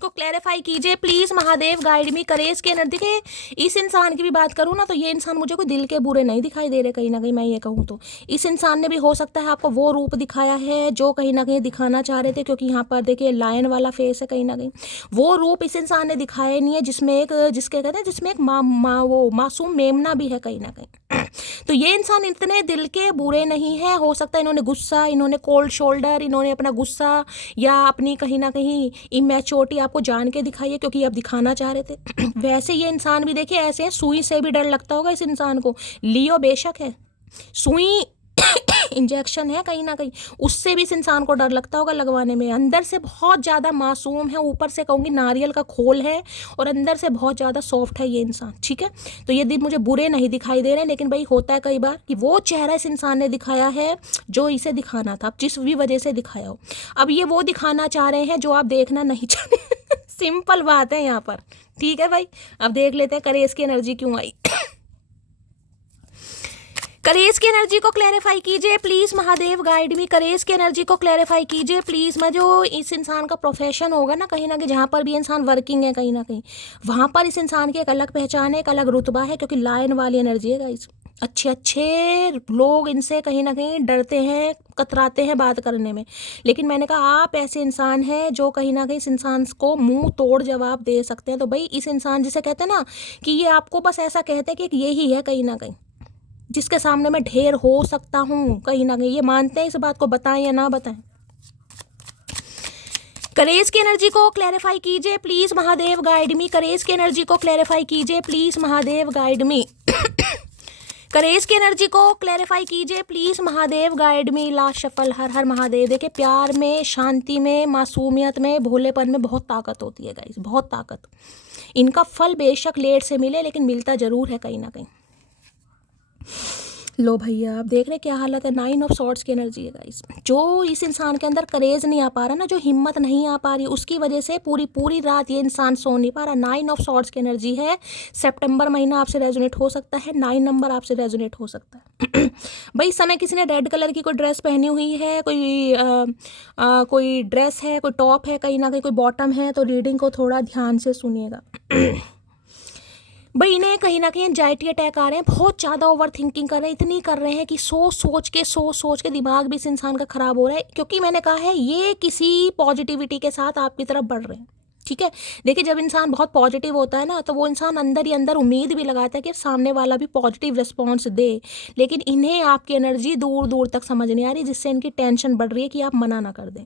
को क्लैरिफाई कीजिए। Please Mahadev guide me, courage की एनर्जी के। इस इंसान की भी बात करूँ ना, तो ये इंसान मुझे कोई दिल के बुरे नहीं दिखाई दे रहे कहीं ना कहीं। मैं ये कहूँ तो इस इंसान ने भी हो सकता है आपको वो रूप दिखाया है जो कहीं ना कहीं दिखाना चाह रहे थे, क्योंकि यहाँ पर देखिए लायन वाला फेस है कहीं ना कहीं। वो रूप इस इंसान ने दिखाया नहीं है जिसमें एक, जिसके कहते हैं जिसमें एक वो मासूम मेमना भी है कहीं ना कहीं। तो ये इंसान इतने दिल के बुरे नहीं है। हो सकता है इन्होंने गुस्सा, इन्होंने कोल्ड शोल्डर, इन्होंने अपना गुस्सा या अपनी कहीं ना कहीं इमेच्योरिटी आपको जान के दिखाई है, क्योंकि आप दिखाना चाह रहे थे। वैसे ये इंसान भी देखिए ऐसे हैं, सुई से भी डर लगता होगा इस इंसान को। लियो बेशक है, सुई इंजेक्शन है कहीं ना कहीं, उससे भी इस इंसान को डर लगता होगा लगवाने में। अंदर से बहुत ज़्यादा मासूम है, ऊपर से कहूँगी नारियल का खोल है, और अंदर से बहुत ज़्यादा सॉफ्ट है ये इंसान। ठीक है, तो ये दिन मुझे बुरे नहीं दिखाई दे रहे, लेकिन भाई होता है कई बार कि वो चेहरा इस इंसान ने दिखाया है जो इसे दिखाना था, जिस भी वजह से दिखाया हो। अब ये वो दिखाना चाह रहे हैं जो आप देखना नहीं चाहते। सिंपल बात है यहाँ पर। ठीक है भाई, अब देख लेते हैं करेज की एनर्जी क्यों आई। करेज की एनर्जी को क्लैरिफाई कीजिए please Mahadev guide me, courage की एनर्जी को क्लैरिफाई कीजिए प्लीज। मैं जो इस इंसान का प्रोफेशन होगा ना, कहीं ना कहीं जहाँ पर भी इंसान वर्किंग है कहीं ना कहीं, वहाँ पर इस इंसान की एक अलग पहचान है, एक अलग रुतबा है, क्योंकि लायन वाली एनर्जी है गाइस। अच्छे अच्छे लोग इनसे कहीं ना कहीं डरते हैं, कतराते हैं बात करने में, लेकिन मैंने कहा आप ऐसे इंसान हैं जो कहीं ना कहीं इस इंसान को मुंह तोड़ जवाब दे सकते हैं। तो भाई इस इंसान जिसे कहते हैं ना कि ये आपको बस ऐसा कहते हैं कि यही है कहीं ना कहीं जिसके सामने मैं ढेर हो सकता हूँ, कहीं ना कहीं ये मानते हैं इस बात को, बताएं या ना बताएं। करेज की एनर्जी को क्लैरिफाई कीजिए please Mahadev guide me, courage की एनर्जी को क्लैरिफाई कीजिए please Mahadev guide me. Courage की एनर्जी को क्लैरिफाई कीजिए please Mahadev guide me. Last shuffle, हर हर महादेव। देखिए प्यार में, शांति में, मासूमियत में, भोलेपन में बहुत ताकत होती है गाइस, बहुत ताकत। इनका फल बेशक लेट से मिले, लेकिन मिलता जरूर है कहीं ना कहीं। लो भैया, आप देख रहे क्या हालत है। 9 ऑफ सॉर्ड्स की एनर्जी है गाइस। जो इस इंसान के अंदर करेज नहीं आ पा रहा ना, जो हिम्मत नहीं आ पा रही, उसकी वजह से पूरी पूरी रात ये इंसान सो नहीं पा रहा। 9 ऑफ सॉर्ड्स की एनर्जी है। सितंबर महीना आपसे रेजोनेट हो सकता है, 9 नंबर आपसे रेजोनेट हो सकता है। भाई इस समय किसी ने रेड कलर की कोई ड्रेस पहनी हुई है, कोई ड्रेस है, कोई टॉप है, कहीं ना कहीं कोई बॉटम है, तो रीडिंग को थोड़ा ध्यान से सुनिएगा। भाई इन्हें कहीं ना कहीं एंजाइटी अटैक आ रहे हैं, बहुत ज़्यादा ओवर थिंकिंग कर रहे हैं, इतनी कर रहे हैं कि सोच सोच के दिमाग भी इस इंसान का ख़राब हो रहा है, क्योंकि मैंने कहा है ये किसी पॉजिटिविटी के साथ आपकी तरफ बढ़ रहे हैं। ठीक है। देखिए जब इंसान बहुत पॉजिटिव होता है ना तो वो इंसान अंदर ही अंदर उम्मीद भी लगाता है कि सामने वाला भी पॉजिटिव रिस्पॉन्स दे, लेकिन इन्हें आपकी एनर्जी दूर दूर तक समझ नहीं आ रही, जिससे इनकी टेंशन बढ़ रही है कि आप मना ना कर दें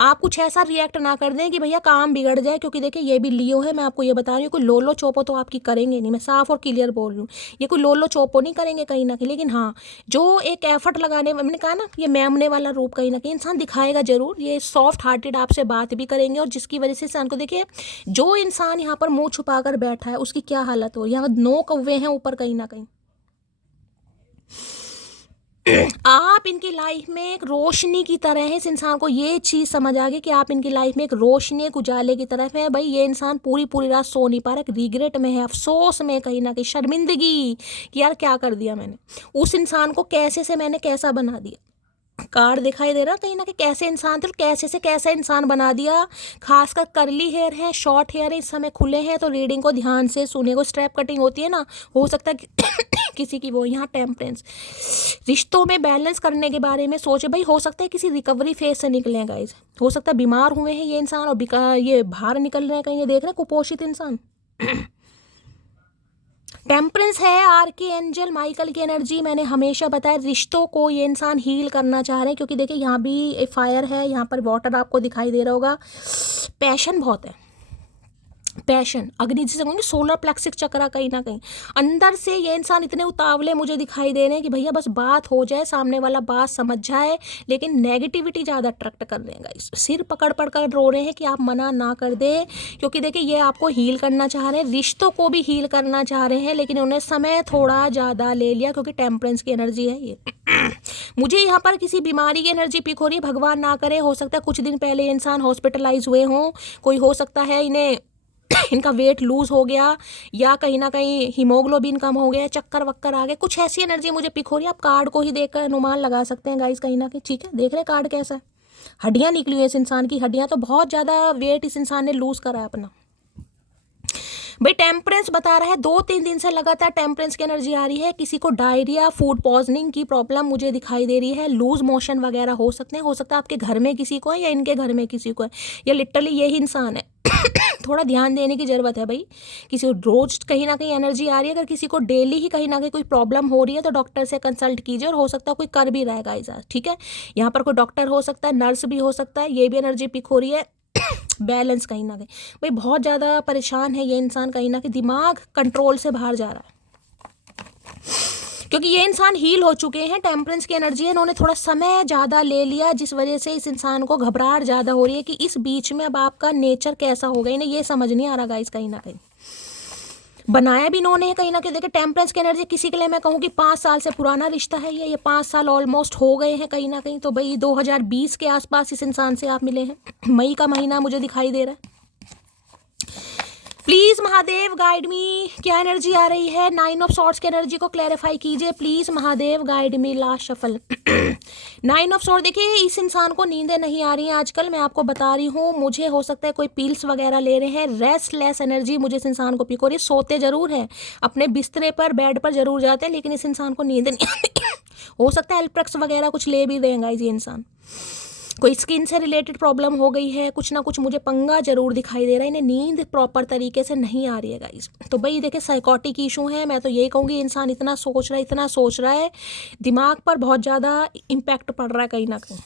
आप कुछ ऐसा रिएक्ट ना कर दें कि भैया काम बिगड़ जाए, क्योंकि देखिए ये भी लियो है, मैं आपको ये बता रही हूँ, कोई लोलो चोपो तो आपकी करेंगे नहीं, मैं साफ और क्लियर बोल रही हूँ, ये कोई लोलो चोपो नहीं करेंगे कहीं ना कहीं, लेकिन हाँ जो एक एफर्ट लगाने, मैंने कहा ना ये मेमने वाला रूप कहीं ना कहीं इंसान दिखाएगा जरूर, ये सॉफ्ट हार्टेड आपसे बात भी करेंगे, और जिसकी वजह से इंसान को देखिए जो इंसान यहाँ पर मुंह छुपा कर बैठा है उसकी क्या हालत हो, यहाँ 9 कौवे हैं ऊपर कहीं ना कहीं आप इनकी लाइफ में एक रोशनी की तरह है, इस इंसान को ये चीज़ समझ आ गई कि आप इनकी लाइफ में एक रोशनी एक उजाले की तरफ है। भाई ये इंसान पूरी पूरी रात सो नहीं पा रहा, एक रिग्रेट में है, अफसोस में, कहीं ना कहीं शर्मिंदगी कि यार क्या कर दिया मैंने, उस इंसान को कैसे से मैंने कैसा बना दिया। कार्ड दिखाई दे रहा कहीं ना कहीं कैसे इंसान थे और कैसे से कैसा इंसान बना दिया। खासकर करली हेयर है, शॉर्ट हेयर है, इस समय खुले हैं, तो रीडिंग को ध्यान से सुने। को स्ट्रैप कटिंग होती है ना, हो सकता है किसी की वो। यहाँ टेम्परेंस, रिश्तों में बैलेंस करने के बारे में सोचे। भाई हो सकता है किसी रिकवरी फेज से निकले हैं गाइज, हो सकता है बीमार हुए हैं ये इंसान और ये बाहर निकल रहे हैं कहीं, ये देख रहे हैं कुपोषित इंसान टेम्परेंस है आर्की एंजल माइकल की एनर्जी। मैंने हमेशा बताया रिश्तों को ये इंसान हील करना चाह रहे हैं, क्योंकि देखिए यहाँ भी फायर है, यहाँ पर वाटर आपको दिखाई दे रहा होगा, पैशन बहुत है, पैशन अग्नि जिसे कहूँगी सोलर प्लेक्सिक चक्रा कहीं ना कहीं अंदर से ये इंसान इतने उतावले मुझे दिखाई दे रहे हैं कि भैया बस बात हो जाए, सामने वाला बात समझ जाए, लेकिन नेगेटिविटी ज़्यादा अट्रैक्ट कर देगा। इस सिर पकड़ पकड़ रो रहे हैं कि आप मना ना कर दे, क्योंकि देखिए ये आपको हील करना चाह रहे हैं, रिश्तों को भी हील करना चाह रहे हैं, लेकिन उन्हें समय थोड़ा ज़्यादा ले लिया, क्योंकि टेम्परेंस की एनर्जी है ये मुझे यहाँ पर किसी बीमारी की एनर्जी पिक हो रही है, भगवान ना करे, हो सकता है कुछ दिन पहले इंसान हॉस्पिटलाइज हुए हों, कोई हो सकता है इन्हें इनका वेट लूज हो गया, या कहीं ना कहीं हीमोग्लोबिन कम हो गया, चक्कर वक्कर आ गए, कुछ ऐसी एनर्जी मुझे पिक हो रही है। आप कार्ड को ही देखकर अनुमान लगा सकते हैं गाइस कहीं ना कहीं, ठीक है। देख रहे हैं कार्ड कैसा है, हड्डियां निकली हुई इस इंसान की, हड्डियां तो बहुत ज़्यादा वेट इस इंसान ने लूज करा है अपना। भाई टेम्परेंस बता रहा है 2-3 दिन से लगातार टेम्परेंस की एनर्जी आ रही है, किसी को डायरिया फूड पॉइजनिंग की प्रॉब्लम मुझे दिखाई दे रही है, लूज मोशन वगैरह हो सकते हैं, हो सकता है आपके घर में किसी को है या इनके घर में किसी को है, या लिटरली यही इंसान है थोड़ा ध्यान देने की ज़रूरत है भाई। किसी को रोज कहीं ना कहीं एनर्जी आ रही है, अगर किसी को डेली ही कहीं ना कहीं कोई प्रॉब्लम हो रही है तो डॉक्टर से कंसल्ट कीजिए, और हो सकता है कोई कर भी रहेगा इस, ठीक है। यहाँ पर कोई डॉक्टर हो सकता है, नर्स भी हो सकता है, ये भी एनर्जी पिक हो रही है बैलेंस कहीं ना कहीं। भाई बहुत ज़्यादा परेशान है ये इंसान, कहीं ना कहीं दिमाग कंट्रोल से बाहर जा रहा है, क्योंकि ये इंसान हील हो चुके हैं, टेम्परेंस की एनर्जी है, इन्होंने थोड़ा समय ज़्यादा ले लिया, जिस वजह से इस इंसान को घबराहट ज़्यादा हो रही है कि इस बीच में अब आपका नेचर कैसा होगा, इन्हें ये समझ नहीं आ रहा गाइस कहीं ना कहीं। बनाया भी इन्होंने कहीं ना कहीं, देखिए टेम्परेंस की एनर्जी किसी के लिए मैं कहूँ कि 5 साल से पुराना रिश्ता है ये 5 साल ऑलमोस्ट हो गए हैं कहीं ना कहीं, तो भाई 2020 के आसपास इस इंसान से आप मिले हैं, मई का महीना मुझे दिखाई दे रहा है। प्लीज़ महादेव गाइड मी, क्या एनर्जी आ रही है, 9 ऑफ सॉर्ड्स की एनर्जी को क्लैरिफाई कीजिए please Mahadev guide me. Last shuffle 9 of sword. देखिए इस इंसान को नींदें नहीं आ रही हैं आजकल, मैं आपको बता रही हूँ, मुझे हो सकता है कोई पिल्स वगैरह ले रहे हैं, रेस्टलेस एनर्जी मुझे इस इंसान को पिक हो रही है, सोते जरूर है अपने बिस्तरे पर बेड पर जरूर जाते हैं, लेकिन इस इंसान को नींद नहीं आती हो सकता है एल्प्रक्स वगैरह कुछ ले भी देंगे ये इंसान, कोई स्किन से रिलेटेड प्रॉब्लम हो गई है, कुछ ना कुछ मुझे पंगा जरूर दिखाई दे रहा है, इन्हें नींद प्रॉपर तरीके से नहीं आ रही है गाइस। तो भाई देखिए साइकोटिक इशू है, मैं तो यही कहूँगी इंसान इतना सोच रहा है, दिमाग पर बहुत ज़्यादा इम्पैक्ट पड़ रहा है कहीं ना कहीं।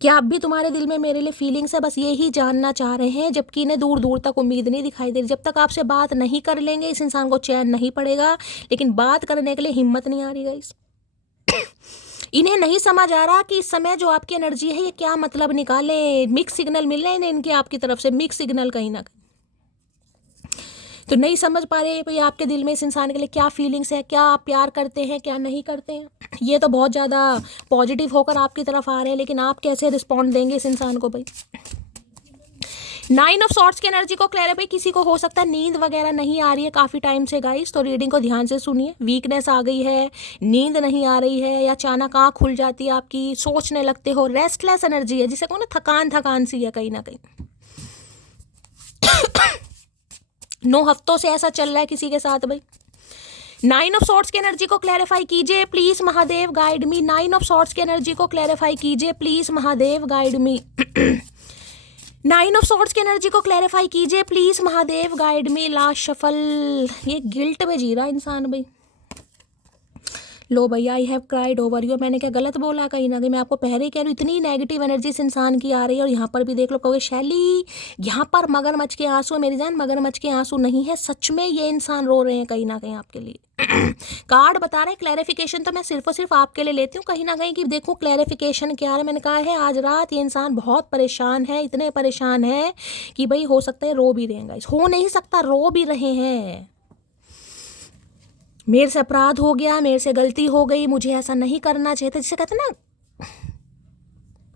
क्या अब भी तुम्हारे दिल में मेरे लिए फीलिंग्स है, बस यही जानना चाह रहे हैं, जबकि इन्हें दूर दूर तक उम्मीद नहीं दिखाई दे रही। जब तक आपसे बात नहीं कर लेंगे इस इंसान को चैन नहीं पड़ेगा, लेकिन बात करने के लिए हिम्मत नहीं आ रही गाइस। इन्हें नहीं समझ आ रहा कि इस समय जो आपकी एनर्जी है ये क्या मतलब निकाले, मिक्स सिग्नल मिल रहे हैं इनके आपकी तरफ से, मिक्स सिग्नल कहीं ना कहीं, तो नहीं समझ पा रहे भाई आपके दिल में इस इंसान के लिए क्या फीलिंग्स है, क्या आप प्यार करते हैं क्या नहीं करते हैं। ये तो बहुत ज़्यादा पॉजिटिव होकर आपकी तरफ आ रहे हैं, लेकिन आप कैसे रिस्पॉन्ड देंगे इस इंसान को भाई। 9 ऑफ सॉर्ड्स की एनर्जी को क्लियर, किसी को हो सकता है नींद वगैरह नहीं आ रही है काफ़ी टाइम से गाइस, तो रीडिंग को ध्यान से सुनिए। वीकनेस आ गई है, नींद नहीं आ रही है, या अचानक आँख खुल जाती है आपकी, सोचने लगते हो, रेस्टलेस एनर्जी है, जिसे कहो ना थकान सी है कहीं ना कहीं 9 हफ्तों से ऐसा चल रहा है किसी के साथ भाई। 9 ऑफ सॉर्ड्स की एनर्जी को क्लैरिफाई कीजिए please Mahadev guide me. 9 of swords की एनर्जी को क्लैरिफाई कीजिए please Mahadev guide me. Nine of swords की एनर्जी को क्लैरिफाई कीजिए please Mahadev, guide me last shuffle. ये गिल्ट में जी रहा इंसान भाई। लो भैया, I have cried over you. मैंने क्या गलत बोला? कहीं ना कहीं मैं आपको पहले ही कह रही हूँ, इतनी नेगेटिव एनर्जी इस इंसान की आ रही है। और यहाँ पर भी देख लो, कहोगे शैली यहाँ पर मगरमच्छ के आंसू है। मेरी जान, मगरमच्छ के आंसू नहीं है, सच में ये इंसान रो रहे हैं कहीं ना कहीं आपके लिए। कार्ड बता रहे हैं क्लैरिफिकेशन, तो मैं सिर्फ और सिर्फ आपके लिए लेती हूँ कहीं ना कहीं कि देखो क्लैरिफिकेशन क्या है। मैंने कहा है आज रात ये इंसान बहुत परेशान है, इतने परेशान है कि भाई हो सकता है रो भी रहे हैं। हो नहीं सकता, रो भी रहे हैं। मेरे से अपराध हो गया, मेरे से गलती हो गई, मुझे ऐसा नहीं करना चाहिए था, जिसे कहते हैं ना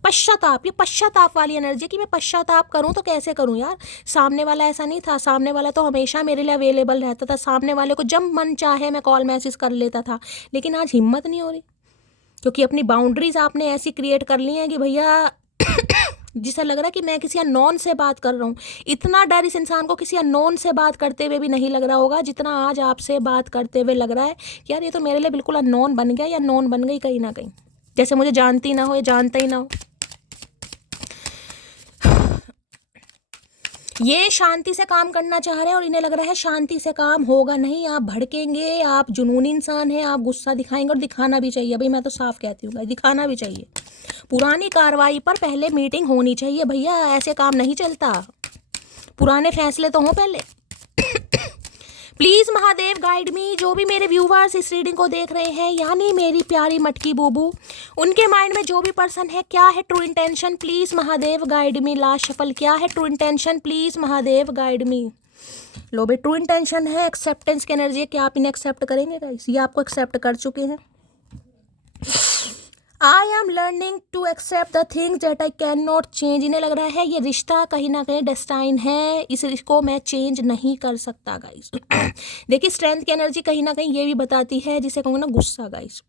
पश्चाताप। ये पश्चाताप वाली एनर्जी कि मैं पश्चाताप करूं तो कैसे करूं यार। सामने वाला ऐसा नहीं था, सामने वाला तो हमेशा मेरे लिए अवेलेबल रहता था। सामने वाले को जब मन चाहे मैं कॉल मैसेज कर लेता था, लेकिन आज हिम्मत नहीं हो रही, क्योंकि अपनी बाउंड्रीज आपने ऐसी क्रिएट कर ली हैं कि भैया जिसे लग रहा है कि मैं किसी अननोन से बात कर रहा हूँ। इतना डर इस इंसान को किसी अननोन से बात करते हुए भी नहीं लग रहा होगा जितना आज आपसे बात करते हुए लग रहा है कि यार ये तो मेरे लिए बिल्कुल अननोन बन गया या नोन बन गई कहीं ना कहीं, जैसे मुझे जानती ना हो या जानता ही ना हो। ये शांति से काम करना चाह रहे हैं और इन्हें लग रहा है शांति से काम होगा नहीं। आप भड़केंगे, आप जुनूनी इंसान हैं, आप गुस्सा दिखाएंगे और दिखाना भी चाहिए भाई। मैं तो साफ कहती हूँ, दिखाना भी चाहिए। पुरानी कार्रवाई पर पहले मीटिंग होनी चाहिए भैया, ऐसे काम नहीं चलता। पुराने फैसले तो हों पहले। Please Mahadev guide me. जो भी मेरे व्यूवर्स इस रीडिंग को देख रहे हैं, यानी मेरी प्यारी मटकी बूबू, उनके माइंड में जो भी पर्सन है, क्या है true intention, please Mahadev guide me. Last shuffle, क्या है true intention, please Mahadev guide me. लो भाई, ट्रू इंटेंशन है एक्सेप्टेंस की एनर्जी है। क्या आप इन्हें एक्सेप्ट करेंगे गाइस? ये आपको एक्सेप्ट कर चुके हैं। I am learning to accept the things that I can not change. इन्हें लग रहा है ये रिश्ता कहीं ना कहीं डेस्टाइन है, इस रिश्ते मैं चेंज नहीं कर सकता गाइस। देखिए स्ट्रेंथ की एनर्जी कहीं ना कहीं ये भी बताती है, जिसे कहूँगा ना गुस्सा गाइस।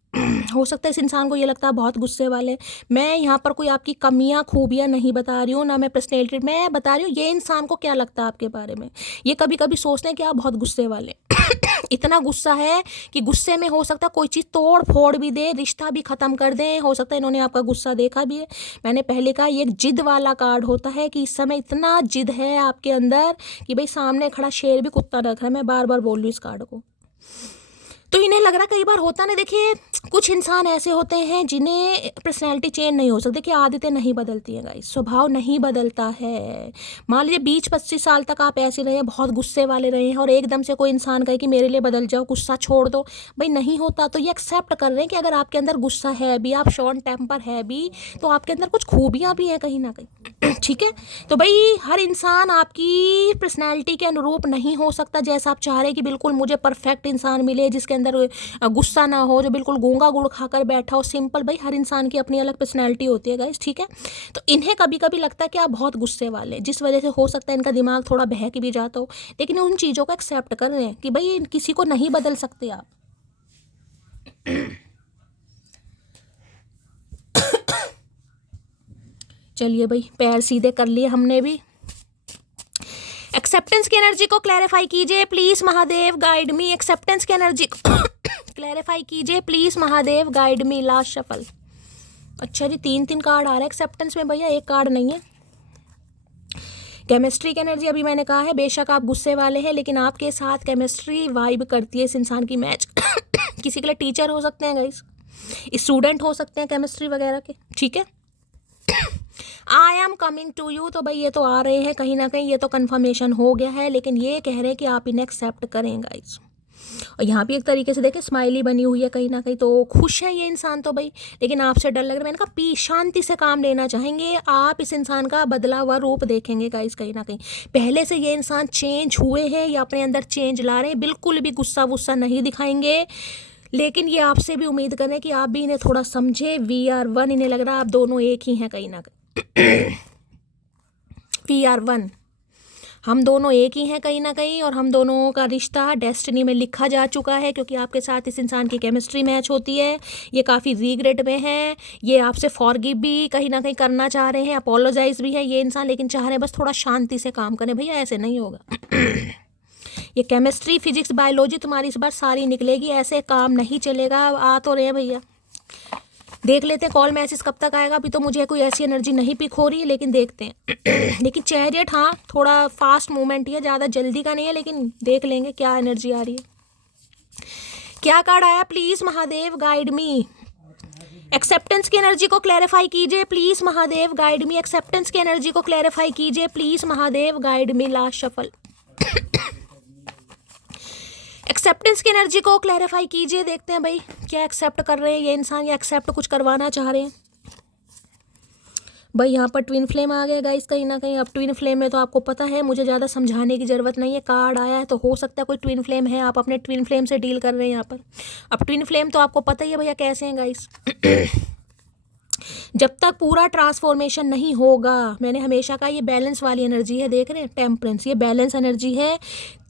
हो सकता है इस इंसान को ये लगता है बहुत गुस्से वाले। मैं यहाँ पर कोई आपकी कमियां खूबियां नहीं बता रही हूँ, ना मैं पर्सनैलिटी, मैं बता रही हूँ ये इंसान को क्या लगता है आपके बारे में। ये कभी कभी सोचते हैं कि आप बहुत गुस्से वाले। इतना गुस्सा है कि गुस्से में हो सकता है कोई चीज़ तोड़ फोड़ भी दे, रिश्ता भी ख़त्म कर दें। हो सकता है इन्होंने आपका गुस्सा देखा भी है। मैंने पहले कहा ये एक जिद वाला कार्ड होता है कि इस समय इतना जिद है आपके अंदर कि भाई सामने खड़ा शेर भी कुत्ता रख रहा है। मैं बार बार बोल रही हूँ इस कार्ड को। तो इन्हें लग रहा कई बार होता ना, देखिए कुछ इंसान ऐसे होते हैं जिन्हें पर्सनैलिटी चेंज नहीं हो सकती। देखिए आदतें नहीं बदलती हैं गाइस, स्वभाव नहीं बदलता है। मान लीजिए 20-25 साल तक आप ऐसे रहे, बहुत गुस्से वाले रहे हैं, और एकदम से कोई इंसान कहे कि मेरे लिए बदल जाओ, गुस्सा छोड़ दो, भाई नहीं होता। तो ये एक्सेप्ट कर रहे हैं कि अगर आपके अंदर गुस्सा है भी, आप शॉर्ट टेम्पर है भी, तो आपके अंदर कुछ खूबियाँ भी हैं कहीं ना कहीं। ठीक है, तो भाई हर इंसान आपकी पर्सनैलिटी के अनुरूप नहीं हो सकता। जैसा आप चाह रहे हैं कि बिल्कुल मुझे परफेक्ट इंसान मिले जिसके अंदर गुस्सा ना हो, जो बिल्कुल गूंगा गुड़ खाकर बैठा हो, सिंपल। भाई हर इंसान की अपनी अलग पर्सनैलिटी होती है गाइस, ठीक है। तो इन्हें कभी कभी लगता है कि आप बहुत गुस्से वाले, जिस वजह से हो सकता है इनका दिमाग थोड़ा बहक भी जाता हो, लेकिन उन चीज़ों को एक्सेप्ट कर रहे हैं कि भाई किसी को नहीं बदल सकते आप। चलिए भाई, पैर सीधे कर लिए हमने भी। एक्सेप्टेंस की एनर्जी को क्लैरिफाई कीजिए please Mahadev guide me. Acceptance की एनर्जी को क्लैरिफाई कीजिए please Mahadev guide me. Last shuffle. अच्छा जी, 3 कार्ड आ रहा है एक्सेप्टेंस में भैया, एक कार्ड नहीं है। केमिस्ट्री की एनर्जी अभी मैंने कहा है, बेशक आप गुस्से वाले हैं लेकिन आपके साथ केमिस्ट्री वाइब करती है इस इंसान की मैच। किसी के लिए टीचर हो सकते हैं गाइस, स्टूडेंट हो सकते हैं केमिस्ट्री वगैरह के, ठीक है। I am coming to you, तो भाई ये तो आ रहे हैं कहीं ना कहीं, ये तो कन्फर्मेशन हो गया है, लेकिन ये कह रहे हैं कि आप इन्हें एक्सेप्ट करें गाइस। और यहाँ भी एक तरीके से देखें स्माइली बनी हुई है कहीं ना कहीं, तो खुश है ये इंसान तो भाई, लेकिन आपसे डर लग रहा है। मैंने कहा पीस, शांति से काम लेना चाहेंगे आप। इस इंसान का बदला हुआ रूप देखेंगे गाइस कहीं ना कहीं। पहले से ये इंसान चेंज हुए हैं या अपने अंदर चेंज ला रहे हैं, बिल्कुल भी गुस्सा वुस्सा नहीं दिखाएंगे। लेकिन ये आपसे भी उम्मीद कर रहे हैं कि आप भी इन्हें थोड़ा समझे। वी आर वन, इन्हें लग रहा है आप दोनों एक ही हैं कहीं ना कहीं। वी आर वन, हम दोनों एक ही हैं कहीं ना कहीं, और हम दोनों का रिश्ता डेस्टिनी में लिखा जा चुका है, क्योंकि आपके साथ इस इंसान की केमिस्ट्री मैच होती है। ये काफ़ी रिग्रेट में है, ये आपसे फॉरगिव भी कहीं ना कहीं करना चाह रहे हैं, अपोलोजाइज भी है ये इंसान, लेकिन चाह रहे हैं बस थोड़ा शांति से काम करें। भैया ऐसे नहीं होगा। ये केमिस्ट्री, फिजिक्स, बायोलॉजी तुम्हारी इस बार सारी निकलेगी, ऐसे काम नहीं चलेगा। आ तो रहे हैं भैया, देख लेते हैं कॉल मैसेज कब तक आएगा। अभी तो मुझे कोई ऐसी एनर्जी नहीं पिक हो रही, लेकिन देखते हैं। लेकिन चैरियट हाँ थोड़ा फास्ट मूवमेंट ही है, ज़्यादा जल्दी का नहीं है, लेकिन देख लेंगे क्या एनर्जी आ रही है। क्या कार्ड आया please Mahadev guide me. Acceptance की एनर्जी को क्लैरिफाई कीजिए please Mahadev guide me. Acceptance की एनर्जी को क्लैरिफाई कीजिए please Mahadev guide me. Last shuffle. Acceptance की एनर्जी को क्लैरिफाई कीजिए। देखते हैं भाई क्या एक्सेप्ट कर रहे हैं ये इंसान, या एक्सेप्ट कुछ करवाना चाह रहे हैं। भाई यहाँ पर ट्विन फ्लेम आ गया गाइस कहीं ना कहीं। अब ट्विन फ्लेम में तो आपको पता है, मुझे ज़्यादा समझाने की ज़रूरत नहीं है। कार्ड आया है तो हो सकता है कोई ट्विन फ्लेम है, आप अपने ट्विन फ्लेम से डील कर रहे हैं यहाँ पर। अब ट्विन फ्लेम तो आपको पता ही है भैया कैसे हैं गाइस। जब तक पूरा ट्रांसफॉर्मेशन नहीं होगा, मैंने हमेशा कहा ये बैलेंस वाली एनर्जी है, देख रहे हैं टेम्परेंस, ये बैलेंस एनर्जी है।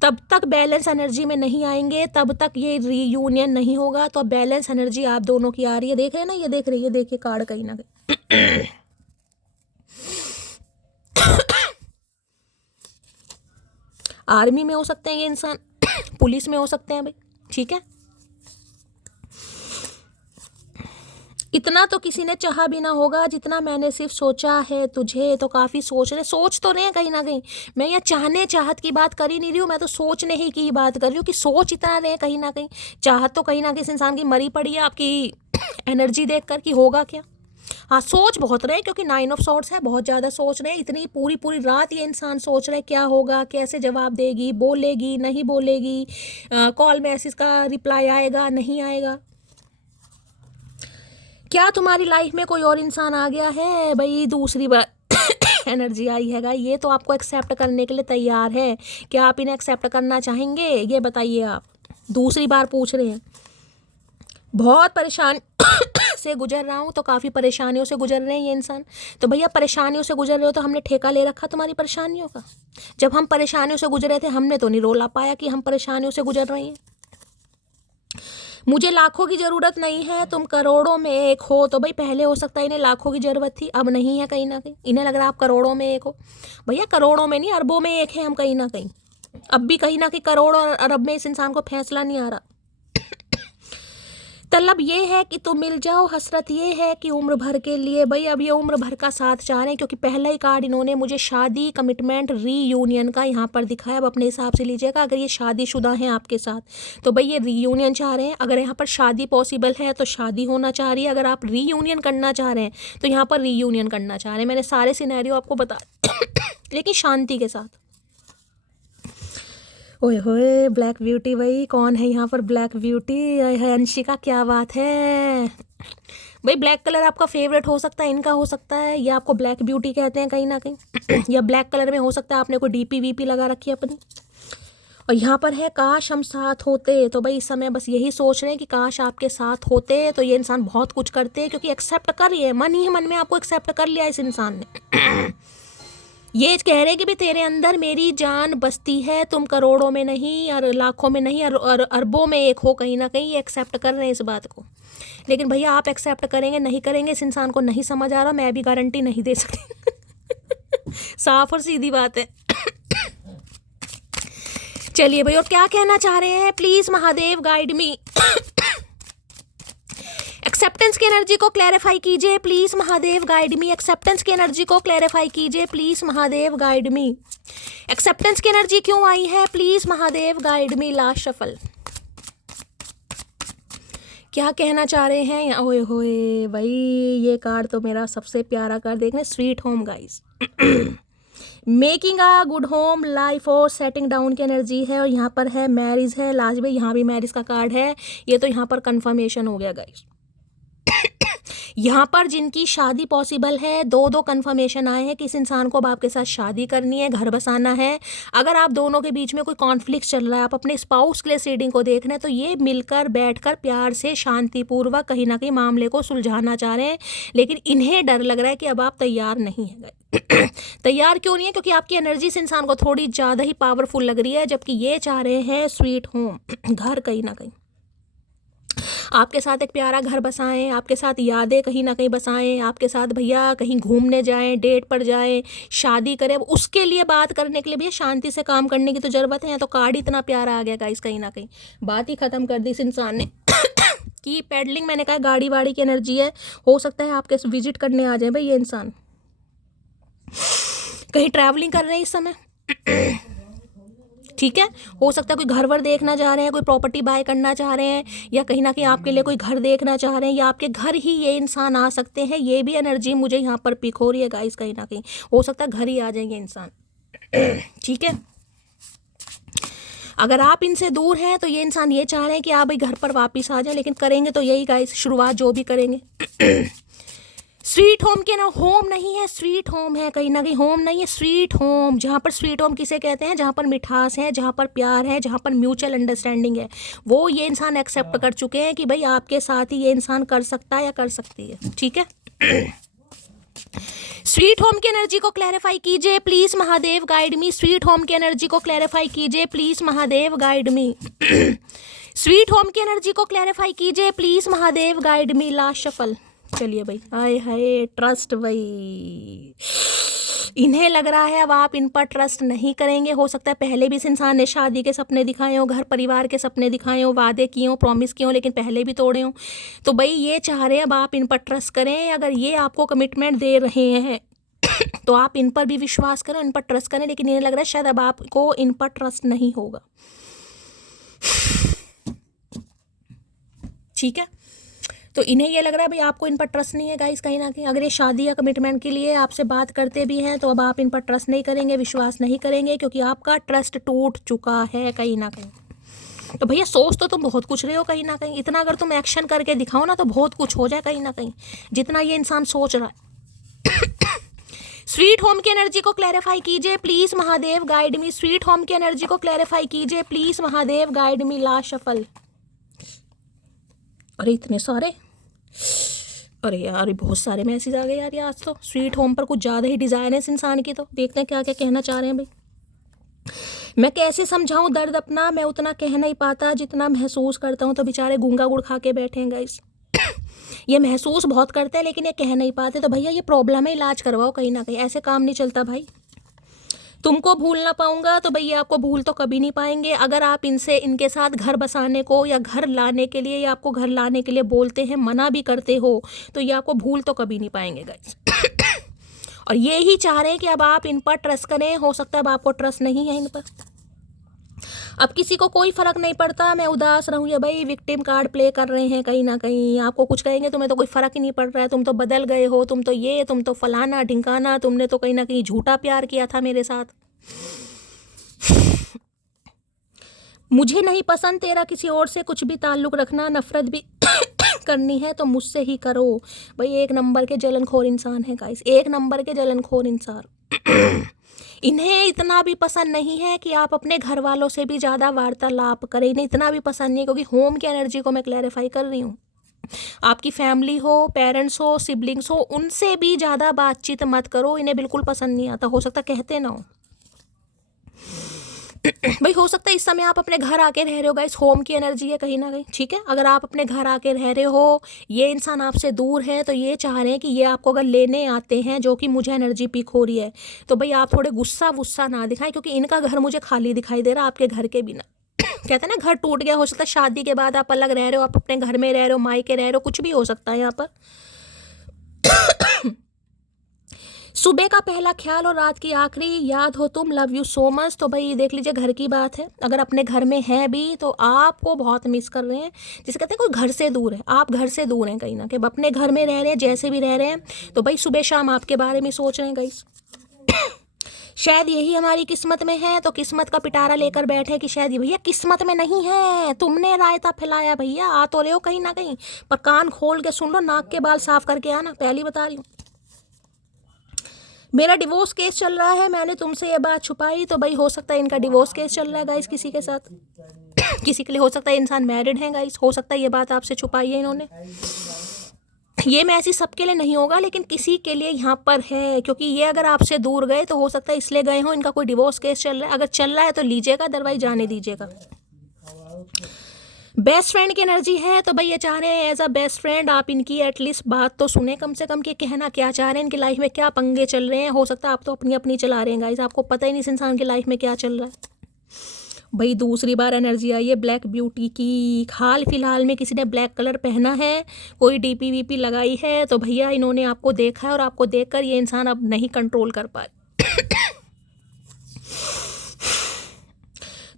तब तक बैलेंस एनर्जी में नहीं आएंगे तब तक ये रीयूनियन नहीं होगा। तो बैलेंस एनर्जी आप दोनों की आ रही है, देख रहे हैं ना, ये देख रही है, देखिए कार्ड कहीं ना कहीं। आर्मी में हो सकते हैं ये इंसान, पुलिस में हो सकते हैं भाई, ठीक है। इतना तो किसी ने चाहा भी ना होगा जितना मैंने सिर्फ सोचा है तुझे। तो काफ़ी सोच तो रहे हैं कहीं ना कहीं। मैं यहाँ चाहने चाहत की बात कर ही नहीं रही हूँ, मैं तो सोचने ही की बात कर रही हूँ कि सोच इतना रहे हैं कहीं ना कहीं। चाहत तो कहीं ना कहीं इस इंसान की मरी पड़ी है आपकी एनर्जी देख कर कि होगा क्या। हाँ सोच बहुत रहे, क्योंकि 9 ऑफ सॉर्ड्स है, बहुत ज़्यादा सोच रहे हैं। इतनी पूरी पूरी रात ये इंसान सोच रहे क्या होगा, कैसे जवाब देगी, बोलेगी नहीं बोलेगी, कॉल मैसेज का रिप्लाई आएगा नहीं आएगा। क्या तुम्हारी लाइफ में कोई और इंसान आ गया है भाई, दूसरी बार एनर्जी आई है ये तो आपको एक्सेप्ट करने के लिए तैयार है। क्या आप इन्हें एक्सेप्ट करना चाहेंगे ये बताइए आप। दूसरी बार पूछ रहे हैं, बहुत परेशान से गुजर रहा हूँ, तो काफ़ी परेशानियों से गुजर रहे हैं ये इंसान। तो भैया परेशानियों से गुजर रहे हो तो हमने ठेका ले रखा तुम्हारी परेशानियों का। जब हम परेशानियों से गुजरे थे हमने तो नहीं रोला पाया कि हम परेशानियों से गुजर रहे हैं। मुझे लाखों की ज़रूरत नहीं है, तुम करोड़ों में एक हो। तो भाई पहले हो सकता है इन्हें लाखों की ज़रूरत थी, अब नहीं है कहीं ना कहीं। इन्हें लग रहा है आप करोड़ों में एक हो। भैया करोड़ों में नहीं, अरबों में एक है हम कहीं ना कहीं। अब भी कहीं ना कहीं करोड़ और अरब में इस इंसान को फैसला नहीं आ रहा। तलब ये है कि तुम मिल जाओ, हसरत ये है कि उम्र भर के लिए। भाई अब ये उम्र भर का साथ चाह रहे हैं, क्योंकि पहला ही कार्ड इन्होंने मुझे शादी, कमिटमेंट, रीयूनियन का यहाँ पर दिखाया। अब अपने हिसाब से लीजिएगा, अगर ये शादीशुदा हैं आपके साथ तो भाई ये रीयूनियन चाह रहे हैं। अगर यहाँ पर शादी पॉसिबल है तो शादी होना चाह रही है। अगर आप रीयूनियन करना चाह रहे हैं तो यहाँ पर रीयूनियन करना चाह रहे हैं। मैंने सारे सिनेरियो आपको बता लेकिन शांति के साथ। ओए होए ब्लैक ब्यूटी, भाई कौन है यहाँ पर ब्लैक ब्यूटी? है अंशिका, क्या बात है भाई। ब्लैक कलर आपका फेवरेट हो सकता है, इनका हो सकता है, या आपको ब्लैक ब्यूटी कहते हैं कहीं ना कहीं या ब्लैक कलर में हो सकता है आपने कोई डीपी वीपी लगा रखी है अपनी। और यहाँ पर है काश हम साथ होते। तो भाई इस समय बस यही सोच रहे हैं कि काश आपके साथ होते तो ये इंसान बहुत कुछ करते, क्योंकि एक्सेप्ट कर रही है, मन ही मन में आपको एक्सेप्ट कर लिया इस इंसान ने। ये कह रहे हैं कि भी तेरे अंदर मेरी जान बसती है, तुम करोड़ों में नहीं और लाखों में नहीं और अरबों में एक हो कहीं ना कहीं। ये एक्सेप्ट कर रहे हैं इस बात को। लेकिन भैया आप एक्सेप्ट करेंगे नहीं करेंगे इस इंसान को नहीं समझ आ रहा, मैं भी गारंटी नहीं दे सकती साफ और सीधी बात है। चलिए भाई, और क्या कहना चाह रहे हैं please Mahadev guide me. Acceptance की एनर्जी को क्लैरिफाई कीजिए please Mahadev guide me. Acceptance की एनर्जी को क्लैरिफाई कीजिए please Mahadev guide me. Acceptance की एनर्जी क्यों आई है please Mahadev guide me. Last shuffle. क्या कहना चाह रहे हैं? ओए होए भाई, ये कार्ड तो मेरा सबसे प्यारा कार्ड देखने, sweet home guys. Making a good home life और सेटिंग डाउन की एनर्जी है। और यहाँ पर है मैरिज है लास्ट में, यहाँ भी मैरिज का कार्ड है। ये तो यहाँ पर कंफर्मेशन हो गया गाइस। यहाँ पर जिनकी शादी पॉसिबल है, दो कंफर्मेशन आए हैं कि इस इंसान को अब आपके साथ शादी करनी है, घर बसाना है। अगर आप दोनों के बीच में कोई कॉन्फ्लिक्ट चल रहा है, आप अपने स्पाउस के लिए रीडिंग को देख रहे हैं, तो ये मिलकर बैठकर प्यार से शांतिपूर्वक कहीं ना कहीं मामले को सुलझाना चाह रहे हैं। लेकिन इन्हें डर लग रहा है कि अब आप तैयार नहीं है। तैयार क्यों नहीं है? क्योंकि आपकी एनर्जी इस इंसान को थोड़ी ज़्यादा ही पावरफुल लग रही है, जबकि ये चाह रहे हैं स्वीट होम, घर कहीं ना कहीं आपके साथ एक प्यारा घर बसाएं, आपके साथ यादें कहीं ना कहीं बसाएं, आपके साथ भैया कहीं घूमने जाएं, डेट पर जाएं, शादी करें। अब उसके लिए बात करने के लिए भैया शांति से काम करने की तो ज़रूरत है। तो कार्ड इतना प्यारा आ गया गाइस, कहीं ना कहीं बात ही ख़त्म कर दी इस इंसान ने की पेडलिंग, मैंने कहा गाड़ी वाड़ी की एनर्जी है, हो सकता है आपके विजिट करने आ जाए भाई ये इंसान। कहीं ट्रैवलिंग कर रहे हैं इस समय, ठीक है, हो सकता है कोई घर वर देखना चाह रहे हैं, कोई प्रॉपर्टी बाय करना चाह रहे हैं, या कहीं ना कहीं आपके लिए कोई घर देखना चाह रहे हैं, या आपके घर ही ये इंसान आ सकते हैं। ये भी एनर्जी मुझे यहाँ पर पिक हो रही है गाइस, कहीं ना कहीं हो सकता है घर ही आ जाएंगे इंसान। ठीक है, अगर आप इनसे दूर हैं तो ये इंसान ये चाह रहे हैं कि आप भाई घर पर वापस आ जाए, लेकिन करेंगे तो यही गाइस, शुरुआत जो भी करेंगे। स्वीट होम के ना, होम नहीं है स्वीट होम है, कहीं ना कहीं होम नहीं है स्वीट होम। जहाँ पर स्वीट होम किसे कहते हैं, जहाँ पर मिठास है, जहाँ पर प्यार है, जहाँ पर म्यूचुअल अंडरस्टैंडिंग है, वो ये इंसान एक्सेप्ट कर चुके हैं कि भाई आपके साथ ही ये इंसान कर सकता है या कर सकती है। ठीक है, स्वीट होम की एनर्जी को क्लैरिफाई कीजिए please, Mahadev guide me. Sweet home की एनर्जी को क्लैरिफाई कीजिए please, Mahadev guide me. Sweet home की एनर्जी को क्लैरिफाई कीजिए please, Mahadev guide me. Last shuffle, चलिए भाई, हाय हाय ट्रस्ट भाई, इन्हें लग रहा है अब आप इन पर ट्रस्ट नहीं करेंगे। हो सकता है पहले भी इस इंसान ने शादी के सपने दिखाए हो, घर परिवार के सपने दिखाए हो, वादे किए हो, प्रॉमिस किए हो, लेकिन पहले भी तोड़े हो। तो भाई ये चाह रहे हैं अब आप इन पर ट्रस्ट करें। अगर ये आपको कमिटमेंट दे रहे हैं तो आप इन पर भी विश्वास करें, इन पर ट्रस्ट करें, लेकिन इन्हें लग रहा है शायद अब आपको इन पर ट्रस्ट नहीं होगा। ठीक है, तो इन्हें ये लग रहा है भाई आपको इन पर ट्रस्ट नहीं है गाइस, कहीं ना कहीं। अगर ये शादी या कमिटमेंट के लिए आपसे बात करते भी हैं तो अब आप इन पर ट्रस्ट नहीं करेंगे, विश्वास नहीं करेंगे, क्योंकि आपका ट्रस्ट टूट चुका है कहीं ना कहीं। तो भैया सोच तो तुम बहुत कुछ रहे हो कहीं ना कहीं, इतना अगर तुम एक्शन करके दिखाओ ना तो बहुत कुछ हो जाए कहीं ना कहीं, जितना ये इंसान सोच रहा है। स्वीट होम की एनर्जी को क्लैरिफाई कीजिए please, Mahadev guide me. Sweet home की एनर्जी को क्लैरिफाई कीजिए please, Mahadev guide me. Last shuffle, अरे इतने सारे, अरे यार बहुत सारे मैसेज आ गए यार ये आज तो। स्वीट होम पर कुछ ज़्यादा ही डिज़ायर है इस इंसान की, तो देखते हैं क्या क्या कहना चाह रहे हैं भाई। मैं कैसे समझाऊं दर्द अपना, मैं उतना कह नहीं पाता जितना महसूस करता हूं। तो बेचारे गूंगा गुड़ खा के बैठे हैं गाइस। ये महसूस बहुत करते हैं लेकिन ये कह नहीं पाते। तो भैया ये प्रॉब्लम है, इलाज करवाओ कहीं ना कहीं, ऐसे काम नहीं चलता भाई। तुमको भूल ना पाऊंगा तो भैया आपको भूल तो कभी नहीं पाएंगे। अगर आप इनसे, इनके साथ घर बसाने को या घर लाने के लिए या आपको घर लाने के लिए बोलते हैं, मना भी करते हो, तो ये आपको भूल तो कभी नहीं पाएंगे गाइस। और ये ही चाह रहे हैं कि अब आप इन पर ट्रस्ट करें। हो सकता है अब आपको ट्रस्ट नहीं है इन पर। अब किसी को कोई फर्क नहीं पड़ता मैं उदास रहूँ या भाई विक्टिम कार्ड प्ले कर रहे हैं कहीं ना कहीं। आपको कुछ कहेंगे तुम्हें तो कोई फ़र्क ही नहीं पड़ रहा है, तुम तो बदल गए हो, तुम तो ये, तुम तो फलाना ढिंकाना, तुमने तो कहीं ना कहीं झूठा प्यार किया था मेरे साथ। मुझे नहीं पसंद तेरा किसी और से कुछ भी ताल्लुक़ रखना, नफ़रत भी करनी है तो मुझसे ही करो। भाई एक नंबर के जलनखोर इंसान है गाइस, एक नंबर के जलनखोर इंसान। इन्हें इतना भी पसंद नहीं है कि आप अपने घर वालों से भी ज़्यादा वार्तालाप करें। इन्हें इतना भी पसंद नहीं है, क्योंकि होम की एनर्जी को मैं क्लैरिफाई कर रही हूँ। आपकी फैमिली हो, पेरेंट्स हो, सिबलिंग्स हो, उनसे भी ज़्यादा बातचीत मत करो। इन्हें बिल्कुल पसंद नहीं आता। हो सकता कहते ना हो भाई, हो सकता है इस समय आप अपने घर आके रह रहे हो गाइस, होम की एनर्जी है कहीं ना कहीं। ठीक है, अगर आप अपने घर आके रह रहे हो, ये इंसान आपसे दूर है, तो ये चाह रहे हैं कि ये आपको अगर लेने आते हैं, जो कि मुझे एनर्जी पिक हो रही है, तो भाई आप थोड़े गुस्सा वुस्सा ना दिखाएं, क्योंकि इनका घर मुझे खाली दिखाई दे रहा है आपके घर के बिना। कहते हैं ना घर टूट गया। हो सकता है शादी के बाद आप अलग रह रहे हो, आप अपने घर में रह रहे हो, मायके रह रहे हो, कुछ भी हो सकता है यहाँ पर। सुबह का पहला ख्याल और रात की आखिरी याद हो तुम, लव यू सो मच। तो भाई देख लीजिए, घर की बात है, अगर अपने घर में है भी तो आपको बहुत मिस कर रहे हैं। जिसे कहते हैं कोई घर से दूर है, आप घर से दूर हैं कहीं ना कहीं, अपने घर में रह रहे हैं, जैसे भी रह रहे हैं, तो भाई सुबह शाम आपके बारे में सोच रहे हैं गाइस। शायद यही हमारी किस्मत में है, तो किस्मत का पिटारा लेकर बैठे कि शायद ये भैया किस्मत में नहीं है, तुमने रायता फैलाया भैया, आ तो रहे हो कहीं ना कहीं, पर कान खोल के सुन लो, नाक के बाल साफ करके आना, पहली बता रही हूँ। मेरा डिवोर्स केस चल रहा है, मैंने तुमसे ये बात छुपाई, तो भाई हो सकता है इनका डिवोर्स केस चल रहा है गाइस किसी के साथ। किसी के लिए हो सकता है इंसान मैरिड है गाइस, हो सकता है ये बात आपसे छुपाई है इन्होंने। ये मैसेज सबके लिए नहीं होगा, लेकिन किसी के लिए यहाँ पर है, क्योंकि ये अगर आपसे दूर गए तो हो सकता है इसलिए गए हो, इनका कोई डिवोर्स केस चल रहा है। अगर चल रहा है तो लीजिएगा, अदरवाइज जाने दीजिएगा। बेस्ट फ्रेंड की एनर्जी है, तो भाई ये चाह रहे हैं एज अ बेस्ट फ्रेंड आप इनकी एटलीस्ट बात तो सुने कम से कम, कि कहना क्या चाह रहे हैं, इनकी लाइफ में क्या पंगे चल रहे हैं। हो सकता है आप तो अपनी अपनी चला रहे हैं गाइस, आपको पता ही नहीं इस इंसान की लाइफ में क्या चल रहा है। भाई दूसरी बार एनर्जी आई है ब्लैक ब्यूटी की। हाल फिलहाल में किसी ने ब्लैक कलर पहना है, कोई डीपी वीपी लगाई है, तो भैया इन्होंने आपको देखा है और आपको देखकर ये इंसान अब नहीं कंट्रोल कर पाए।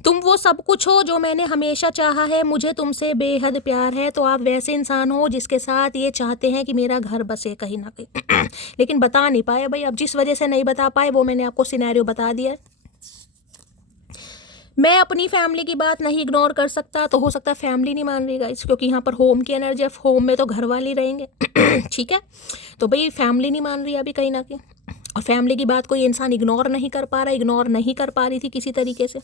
तुम वो सब कुछ हो जो मैंने हमेशा चाहा है, मुझे तुमसे बेहद प्यार है। तो आप वैसे इंसान हो जिसके साथ ये चाहते हैं कि मेरा घर बसे कहीं ना कहीं, लेकिन बता नहीं पाए भाई। अब जिस वजह से नहीं बता पाए वो मैंने आपको सिनेरियो बता दिया है। मैं अपनी फैमिली की बात नहीं इग्नोर कर सकता, तो हो सकता है फैमिली नहीं मान रही गाइस, क्योंकि यहाँ पर होम की एनर्जी है, होम में तो घर वाले रहेंगे। ठीक है, तो भाई फैमिली नहीं मान रही अभी कहीं ना कहीं, और फैमिली की बात कोई इंसान इग्नोर नहीं कर पा रहा, इग्नोर नहीं कर पा रही थी किसी तरीके से।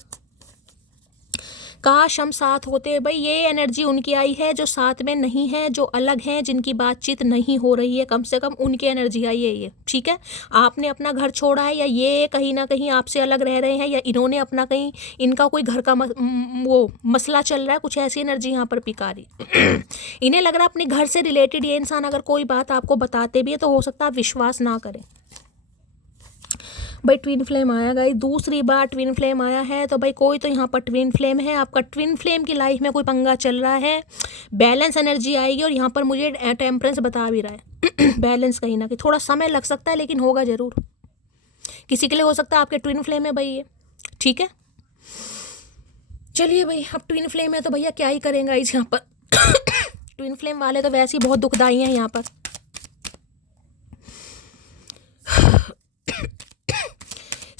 काश हम साथ होते। भाई ये एनर्जी उनकी आई है जो साथ में नहीं है, जो अलग हैं, जिनकी बातचीत नहीं हो रही है, कम से कम उनकी एनर्जी आई है ये। ठीक है, आपने अपना घर छोड़ा है, या ये कहीं ना कहीं आपसे अलग रह रहे हैं, या इन्होंने अपना कहीं इनका कोई घर का वो मसला चल रहा है, कुछ ऐसी एनर्जी यहाँ पर पिका रही। इन्हें लग रहा है अपने घर से रिलेटेड ये इंसान अगर कोई बात आपको बताते भी है तो हो सकता है आप विश्वास ना करें। भाई ट्विन फ्लेम आया गाइस, दूसरी बार ट्विन फ्लेम आया है, तो भाई कोई तो यहाँ पर ट्विन फ्लेम है। आपका ट्विन फ्लेम की लाइफ में कोई पंगा चल रहा है, बैलेंस एनर्जी आएगी, और यहाँ पर मुझे टेम्परेंस बता भी रहा है। बैलेंस कहीं ना कहीं थोड़ा समय लग सकता है, लेकिन होगा जरूर। किसी के लिए हो सकता है आपके ट्विन फ्लेम है भाई ये। ठीक है, चलिए भाई, अब ट्विन फ्लेम है तो भैया क्या ही करेंगे इस यहाँ पर। ट्विन फ्लेम वाले तो वैसे ही बहुत दुखदाई हैं यहाँ पर।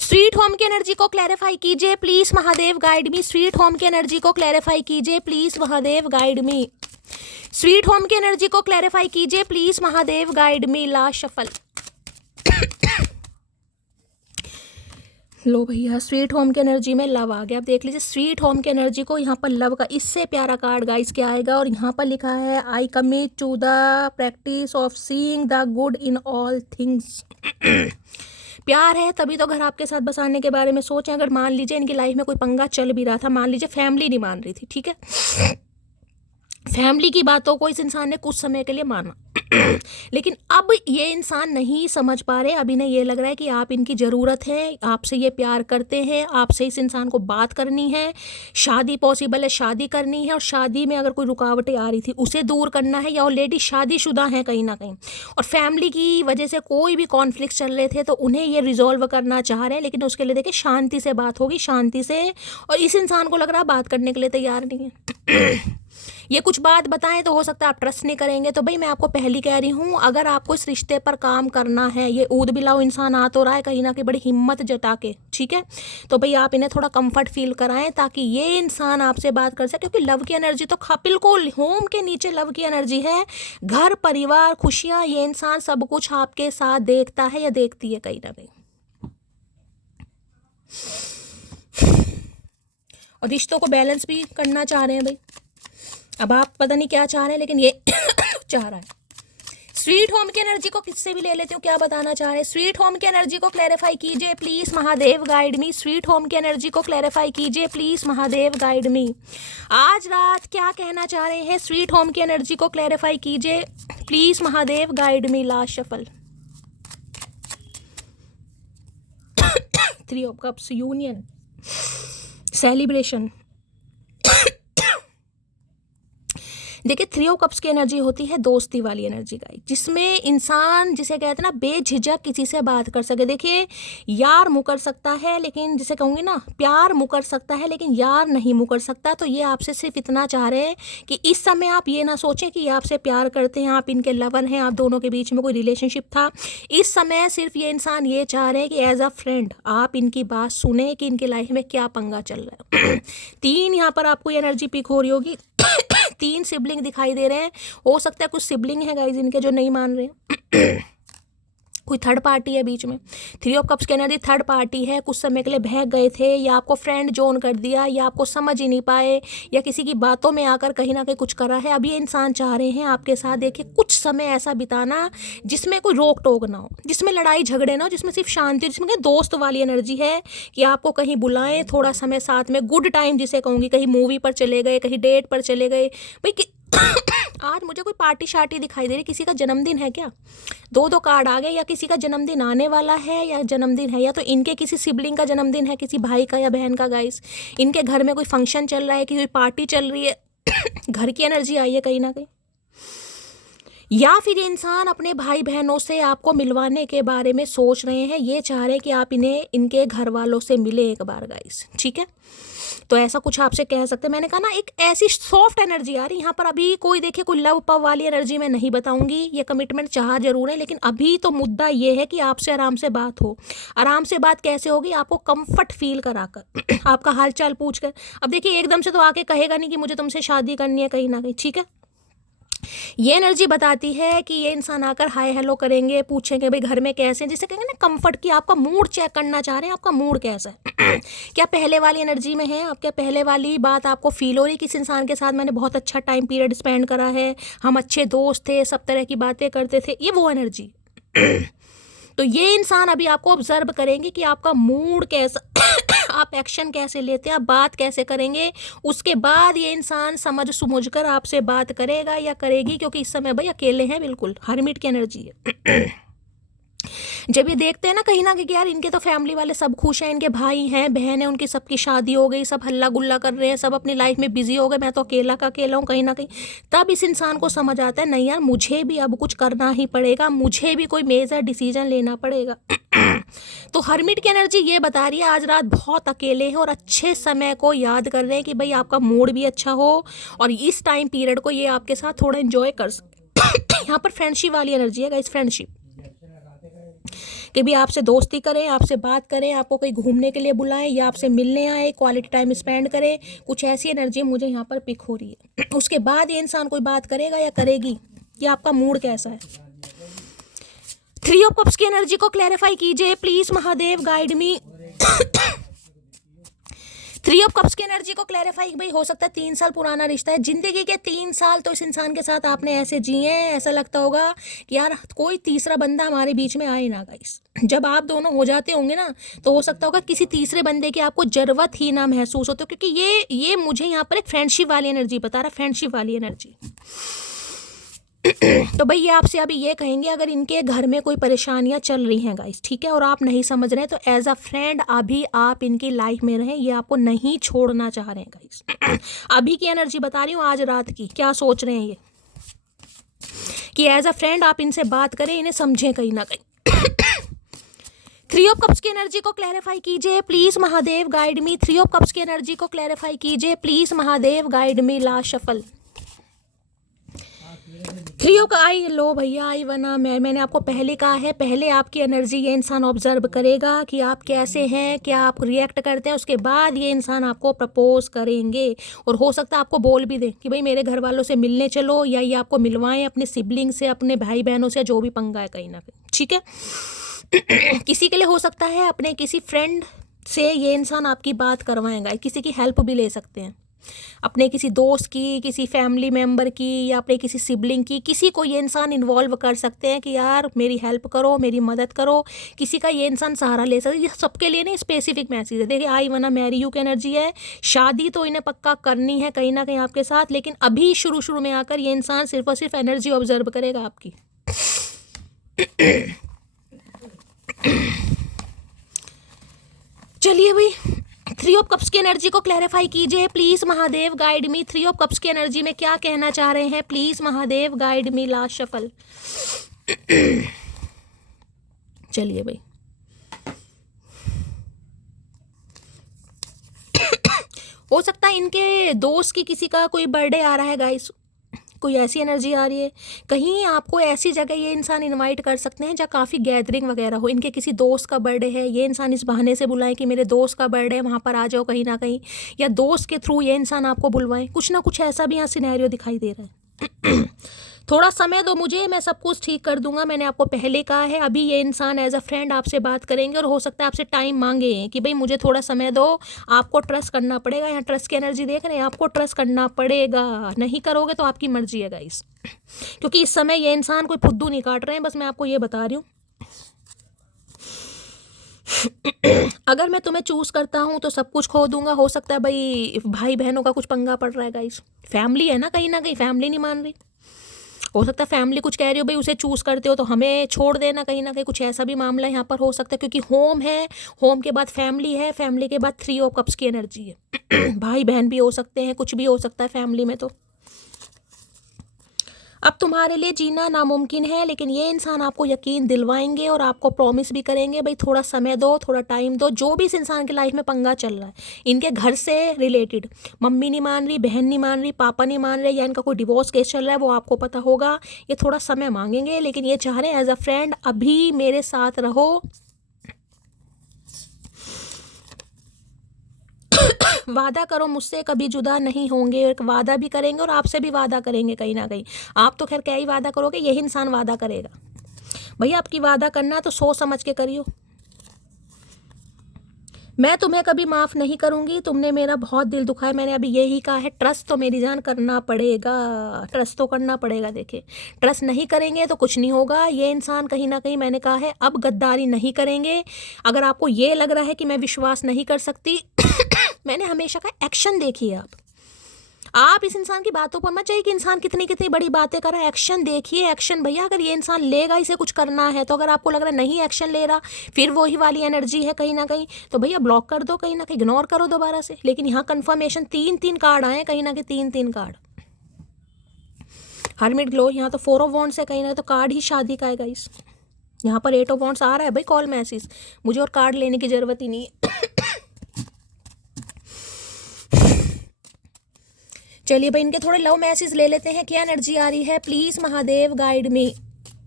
स्वीट होम की एनर्जी को क्लैरिफाई कीजिए please Mahadev guide me. Sweet home की एनर्जी को क्लैरिफाई कीजिए please Mahadev guide me. Sweet home की एनर्जी को क्लैरिफाई कीजिए please Mahadev guide me. Last shuffle. लो भैया, स्वीट होम की एनर्जी में लव आ गया। आप देख लीजिए स्वीट होम की एनर्जी को, यहाँ पर लव का इससे प्यारा कार्ड गाइस क्या आएगा, और यहाँ पर लिखा है I commit to the practice of seeing the good in all things. प्यार है तभी तो घर आपके साथ बसाने के बारे में सोचें। अगर मान लीजिए इनकी लाइफ में कोई पंगा चल भी रहा था, मान लीजिए फैमिली नहीं मान रही थी, ठीक है, फैमिली की बातों को इस इंसान ने कुछ समय के लिए माना, लेकिन अब ये इंसान नहीं समझ पा रहे। अब इन्हें ये लग रहा है कि आप इनकी ज़रूरत है, आपसे ये प्यार करते हैं, आपसे इस इंसान को बात करनी है, शादी पॉसिबल है, शादी करनी है, और शादी में अगर कोई रुकावटें आ रही थी उसे दूर करना है, या ऑलरेडी शादीशुदा हैं कहीं ना कहीं, और फैमिली की वजह से कोई भी कॉन्फ्लिक्ट चल रहे थे तो उन्हें ये रिजॉल्व करना चाह रहे हैं। लेकिन उसके लिए देखिए शांति से बात होगी, शांति से, और इस इंसान को लग रहा है बात करने के लिए तैयार नहीं है। ये कुछ बात बताएं तो हो सकता है आप ट्रस्ट नहीं करेंगे। तो भाई मैं आपको पहली कह रही हूँ, अगर आपको इस रिश्ते पर काम करना है, ये ऊद बिलाओ इंसान आ तो रहा है कहीं ना कहीं बड़ी हिम्मत जता के, ठीक है, तो भाई आप इन्हें थोड़ा कंफर्ट फील कराएं ताकि ये इंसान आपसे बात कर सके, क्योंकि लव की एनर्जी तो बिल्कुल होम के नीचे लव की एनर्जी है। घर परिवार खुशियाँ, ये इंसान सब कुछ आपके साथ देखता है या देखती है कहीं ना कहीं, और रिश्तों को बैलेंस भी करना चाह रहे हैं भाई। अब आप पता नहीं क्या चाह रहे हैं, लेकिन ये चाह रहा है। स्वीट होम की एनर्जी को किससे भी ले लेती हूँ, क्या बताना चाह रहे हैं। स्वीट होम की एनर्जी को क्लैरिफाई कीजिए please Mahadev guide me. Sweet home की एनर्जी को क्लैरिफाई कीजिए प्लीज महादेव गाइड मी। आज रात क्या कहना चाह रहे हैं, स्वीट होम की एनर्जी को क्लैरिफाई कीजिए please Mahadev guide me. Last shuffle. 3 of cups, union, celebration. देखिए 3 ऑफ कप्स की एनर्जी होती है दोस्ती वाली एनर्जी का, जिसमें इंसान जिसे कहते हैं ना बेझिझक किसी से बात कर सके। देखिए यार मुकर सकता है, लेकिन जिसे कहूँगी ना प्यार मुकर सकता है, लेकिन यार नहीं मुकर सकता। तो ये आपसे सिर्फ इतना चाह रहे हैं कि इस समय आप ये ना सोचें कि ये आपसे प्यार करते हैं, आप इनके लवर हैं, आप दोनों के बीच में कोई रिलेशनशिप था। इस समय सिर्फ ये इंसान ये चाह रहे हैं कि एज अ फ्रेंड आप इनकी बात सुने कि इनकी लाइफ में क्या पंगा चल रहा है। 3 यहाँ पर आपको एनर्जी पिक हो रही होगी। 3 सिबलिंग दिखाई दे रहे हैं, हो सकता है कुछ सिबलिंग है गाइज इनके जो नहीं मान रहे हैं। कोई थर्ड पार्टी है बीच में। 3 ऑफ कप्स की एनर्जी थर्ड पार्टी है, कुछ समय के लिए बहक गए थे, या आपको फ्रेंड जोन कर दिया, या आपको समझ ही नहीं पाए, या किसी की बातों में आकर कहीं ना कहीं कुछ करा है। अब ये इंसान चाह रहे हैं आपके साथ देखिए कुछ समय ऐसा बिताना जिसमें कोई रोक टोक ना हो, जिसमें लड़ाई झगड़े ना हो, जिसमें सिर्फ शांति, जिसमें दोस्त वाली एनर्जी है कि आपको कहीं बुलाएं, थोड़ा समय साथ में गुड टाइम जिसे कहूँगी, कहीं मूवी पर चले गए, कहीं डेट पर चले गए, भाई आज मुझे कोई पार्टी शार्टी दिखाई दे रही, किसी का जन्मदिन है क्या? दो दो कार्ड आ गए, या किसी का जन्मदिन आने वाला है या जन्मदिन है, या तो इनके किसी सिबलिंग का जन्मदिन है, किसी भाई का या बहन का गाइस। इनके घर में कोई फंक्शन चल रहा है, कि कोई पार्टी चल रही है। घर की एनर्जी आई है कहीं ना कहीं, या फिर ये इंसान अपने भाई बहनों से आपको मिलवाने के बारे में सोच रहे हैं, ये चाह रहे हैं कि आप इन्हें इनके घर वालों से मिले एक बार गाइस, ठीक है। तो ऐसा कुछ आपसे कह सकते हैं। मैंने कहा ना, एक ऐसी सॉफ्ट एनर्जी आ रही यहाँ पर। अभी कोई देखिए, कोई लव पव वाली एनर्जी में नहीं बताऊंगी, ये कमिटमेंट चाह जरूर है, लेकिन अभी तो मुद्दा ये है कि आपसे आराम से बात हो। आराम से बात कैसे होगी? आपको कंफर्ट फील कराकर, आपका हालचाल पूछ कर। अब देखिए, एकदम से तो आके कहेगा नहीं कि मुझे तुमसे शादी करनी है कहीं ना कहीं, ठीक है। ये एनर्जी बताती है कि ये इंसान आकर हाय हेलो करेंगे, पूछेंगे भाई घर में कैसे हैं, जिसे कहेंगे ना कंफर्ट की, आपका मूड चेक करना चाह रहे हैं, आपका मूड कैसा है। क्या पहले वाली एनर्जी में है आप? क्या पहले वाली बात आपको फील हो रही? किस इंसान के साथ मैंने बहुत अच्छा टाइम पीरियड स्पेंड करा है, हम अच्छे दोस्त थे, सब तरह की बातें करते थे, ये वो एनर्जी। तो ये इंसान अभी आपको ऑब्जर्व करेंगे कि आपका मूड कैसा, आप एक्शन कैसे लेते हैं, आप बात कैसे करेंगे। उसके बाद ये इंसान समझ सुमुझ कर आपसे बात करेगा या करेगी, क्योंकि इस समय भाई अकेले हैं, बिल्कुल हरमिट की एनर्जी है। जब ये देखते हैं ना कहीं ना कहीं यार इनके तो फैमिली वाले सब खुश हैं, इनके भाई हैं बहन हैं, उनकी सबकी शादी हो गई, सब हल्ला गुल्ला कर रहे हैं, सब अपनी लाइफ में बिजी हो गए, मैं तो अकेला का अकेला हूँ कहीं ना कहीं। तब इस इंसान को समझ आता है, नहीं यार मुझे भी अब कुछ करना ही पड़ेगा, मुझे भी कोई मेजर डिसीजन लेना पड़ेगा। तो हरमिट की एनर्जी ये बता रही है आज रात बहुत अकेले हैं और अच्छे समय को याद कर रहे हैं कि भाई आपका मूड भी अच्छा हो, और इस टाइम पीरियड को ये आपके साथ थोड़ा एंजॉय कर सके। यहाँ पर फ्रेंडशिप वाली एनर्जी है गाइस, फ्रेंडशिप कि भी आपसे दोस्ती करें, आपसे बात करें, आपको कहीं घूमने के लिए बुलाएं, या आपसे मिलने आए, क्वालिटी टाइम स्पेंड करें। कुछ ऐसी एनर्जी मुझे यहाँ पर पिक हो रही है। उसके बाद ये इंसान कोई बात करेगा या करेगी, कि आपका मूड कैसा है। 3 ऑफ कप्स की एनर्जी को क्लैरिफाई कीजिए please Mahadev, guide me. 3 of cups की एनर्जी को क्लैरिफाई, भाई हो सकता है 3 साल पुराना रिश्ता है, जिंदगी के 3 साल तो इस इंसान के साथ आपने ऐसे जिए हैं, ऐसा लगता होगा कि यार कोई तीसरा बंदा हमारे बीच में आए ना गाइस। जब आप दोनों हो जाते होंगे ना, तो हो सकता होगा किसी तीसरे बंदे की आपको जरूरत ही ना महसूस होती, क्योंकि ये मुझे यहाँ पर एक फ्रेंडशिप वाली एनर्जी बता रहा है, फ्रेंडशिप वाली एनर्जी। तो भाई ये आपसे अभी ये कहेंगे, अगर इनके घर में कोई परेशानियां चल रही हैं गाइस, ठीक है, और आप नहीं समझ रहे हैं, तो एज अ फ्रेंड अभी आप इनकी लाइफ में रहें, ये आपको नहीं छोड़ना चाह रहे हैं गाइस। अभी की एनर्जी बता रही हूँ, आज रात की क्या सोच रहे हैं ये, कि एज अ फ्रेंड आप इनसे बात करें, इन्हें समझें कहीं ना कहीं। 3 ऑफ कप्स की एनर्जी को क्लैरिफाई कीजिए please Mahadev, guide me. 3 of cups की एनर्जी को क्लैरिफाई कीजिए please Mahadev, guide me. Last shuffle 3 का आई लो भैया, आई बना। मैंने आपको पहले कहा है, पहले आपकी एनर्जी ये इंसान ऑब्जर्व करेगा कि आप कैसे हैं, क्या आप रिएक्ट करते हैं, उसके बाद ये इंसान आपको प्रपोज करेंगे। और हो सकता है आपको बोल भी दें कि भाई मेरे घर वालों से मिलने चलो, या ये आपको मिलवाएं अपने सिबलिंग से, अपने भाई बहनों से, जो भी पंगा है कहीं ना कहीं, ठीक है। किसी के लिए हो सकता है अपने किसी फ्रेंड से ये इंसान आपकी बात करवाएगा, किसी की हेल्प भी ले सकते हैं, अपने किसी दोस्त की, किसी फैमिली मेम्बर की, या अपने किसी सिबलिंग की, किसी को ये इंसान इन्वॉल्व कर सकते हैं कि यार मेरी हेल्प करो, मेरी मदद करो। किसी का ये इंसान सहारा ले सकते हैं। ये सबके लिए नहीं स्पेसिफिक मैसेज है। देखिए आई वना मैरी यू की एनर्जी है, शादी तो इन्हें पक्का करनी है कहीं ना कहीं आपके साथ, लेकिन अभी शुरू में आकर ये इंसान सिर्फ और सिर्फ एनर्जी ऑब्जर्व करेगा आपकी। चलिए भाई, 3 ऑफ कप्स की एनर्जी को क्लैरिफाई कीजिए please Mahadev, guide me. 3 of cups की एनर्जी में क्या कहना चाह रहे हैं please Mahadev, guide me. Last shuffle. चलिए भाई, हो सकता है इनके दोस्त की किसी का कोई बर्थडे आ रहा है गाइस, कोई ऐसी एनर्जी आ रही है। कहीं आपको ऐसी जगह ये इंसान इनवाइट कर सकते हैं जहाँ काफ़ी गैदरिंग वगैरह हो। इनके किसी दोस्त का बर्थडे है, ये इंसान इस बहाने से बुलाएं कि मेरे दोस्त का बर्थडे है, वहाँ पर आ जाओ कहीं ना कहीं, या दोस्त के थ्रू ये इंसान आपको बुलवाएं। कुछ ना कुछ ऐसा भी यहाँ सिनेरियो दिखाई दे रहा है। थोड़ा समय दो मुझे, मैं सब कुछ ठीक कर दूंगा। मैंने आपको पहले कहा है, अभी ये इंसान एज अ फ्रेंड आपसे बात करेंगे, और हो सकता है आपसे टाइम मांगे कि भाई मुझे थोड़ा समय दो, आपको ट्रस्ट करना पड़ेगा। यहाँ ट्रस्ट की एनर्जी देख रहे हैं, आपको ट्रस्ट करना पड़ेगा, नहीं करोगे तो आपकी मर्जी है गाइस। क्योंकि इस समय ये इंसान कोई फुद्दू नहीं काट रहे हैं, बस मैं आपको ये बता रही हूँ। अगर मैं तुम्हें चूज करता हूँ तो सब कुछ खो दूंगा। हो सकता है भाई भाई बहनों का कुछ पंगा पड़ रहा है गाइस, फैमिली है ना कहीं फैमिली नहीं मान रही। हो सकता है फैमिली कुछ कह रही हो भाई उसे चूज करते हो तो हमें छोड़ देना, कहीं ना कहीं कुछ ऐसा भी मामला यहाँ पर हो सकता है, क्योंकि होम है, होम के बाद फैमिली है, फैमिली के बाद 3 ऑफ कप्स की एनर्जी है। भाई बहन भी हो सकते हैं, कुछ भी हो सकता है फैमिली में। तो अब तुम्हारे लिए जीना नामुमकिन है, लेकिन ये इंसान आपको यकीन दिलवाएंगे और आपको प्रॉमिस भी करेंगे भाई थोड़ा समय दो, थोड़ा टाइम दो। जो भी इस इंसान की लाइफ में पंगा चल रहा है, इनके घर से रिलेटेड, मम्मी नहीं मान रही, बहन नहीं मान रही, पापा नहीं मान रहे, या इनका कोई डिवोर्स केस चल रहा है, वो आपको पता होगा। ये थोड़ा समय मांगेंगे, लेकिन ये चाह रहे हैं एज अ फ्रेंड अभी मेरे साथ रहो। वादा करो मुझसे कभी जुदा नहीं होंगे, एक वादा भी करेंगे और आपसे भी वादा करेंगे कहीं ना कहीं। आप तो खैर क्या ही वादा करोगे, यही इंसान वादा करेगा। भैया आपकी वादा करना तो सोच समझ के करियो। मैं तुम्हें कभी माफ़ नहीं करूँगी, तुमने मेरा बहुत दिल दुखाया। मैंने अभी यही कहा है, ट्रस्ट तो मेरी जान करना पड़ेगा, ट्रस्ट तो करना पड़ेगा। देखिए ट्रस्ट नहीं करेंगे तो कुछ नहीं होगा। ये इंसान कहीं ना कहीं मैंने कहा है अब गद्दारी नहीं करेंगे। अगर आपको ये लग रहा है कि मैं विश्वास नहीं कर सकती, मैंने हमेशा कहा एक्शन देखिए। आप इस इंसान की बातों पर मत जाइए कि इंसान कितनी कितनी बड़ी बातें कर रहा है। एक्शन देखिए, एक्शन। भैया अगर ये इंसान लेगा, इसे कुछ करना है, तो अगर आपको लग रहा है नहीं एक्शन ले रहा, फिर वही वाली एनर्जी है कहीं ना कहीं, तो भैया ब्लॉक कर दो, कहीं ना कहीं इग्नोर करो दोबारा से। लेकिन यहाँ कंफर्मेशन 3-3 कार्ड आए कहीं ना कहीं, 3-3 कार्ड। हर्मिट ग्लो, यहाँ तो 4 ऑफ वॉन्ड्स है, कहीं ना तो कार्ड ही शादी का है गाइस। यहाँ पर 8 ऑफ वॉन्ड्स आ रहा है भाई कॉल मैसेज, मुझे और कार्ड लेने की जरूरत ही नहीं है। चलिए भाई इनके थोड़े लव मैसेज ले लेते हैं, क्या एनर्जी आ रही है प्लीज महादेव गाइड मी।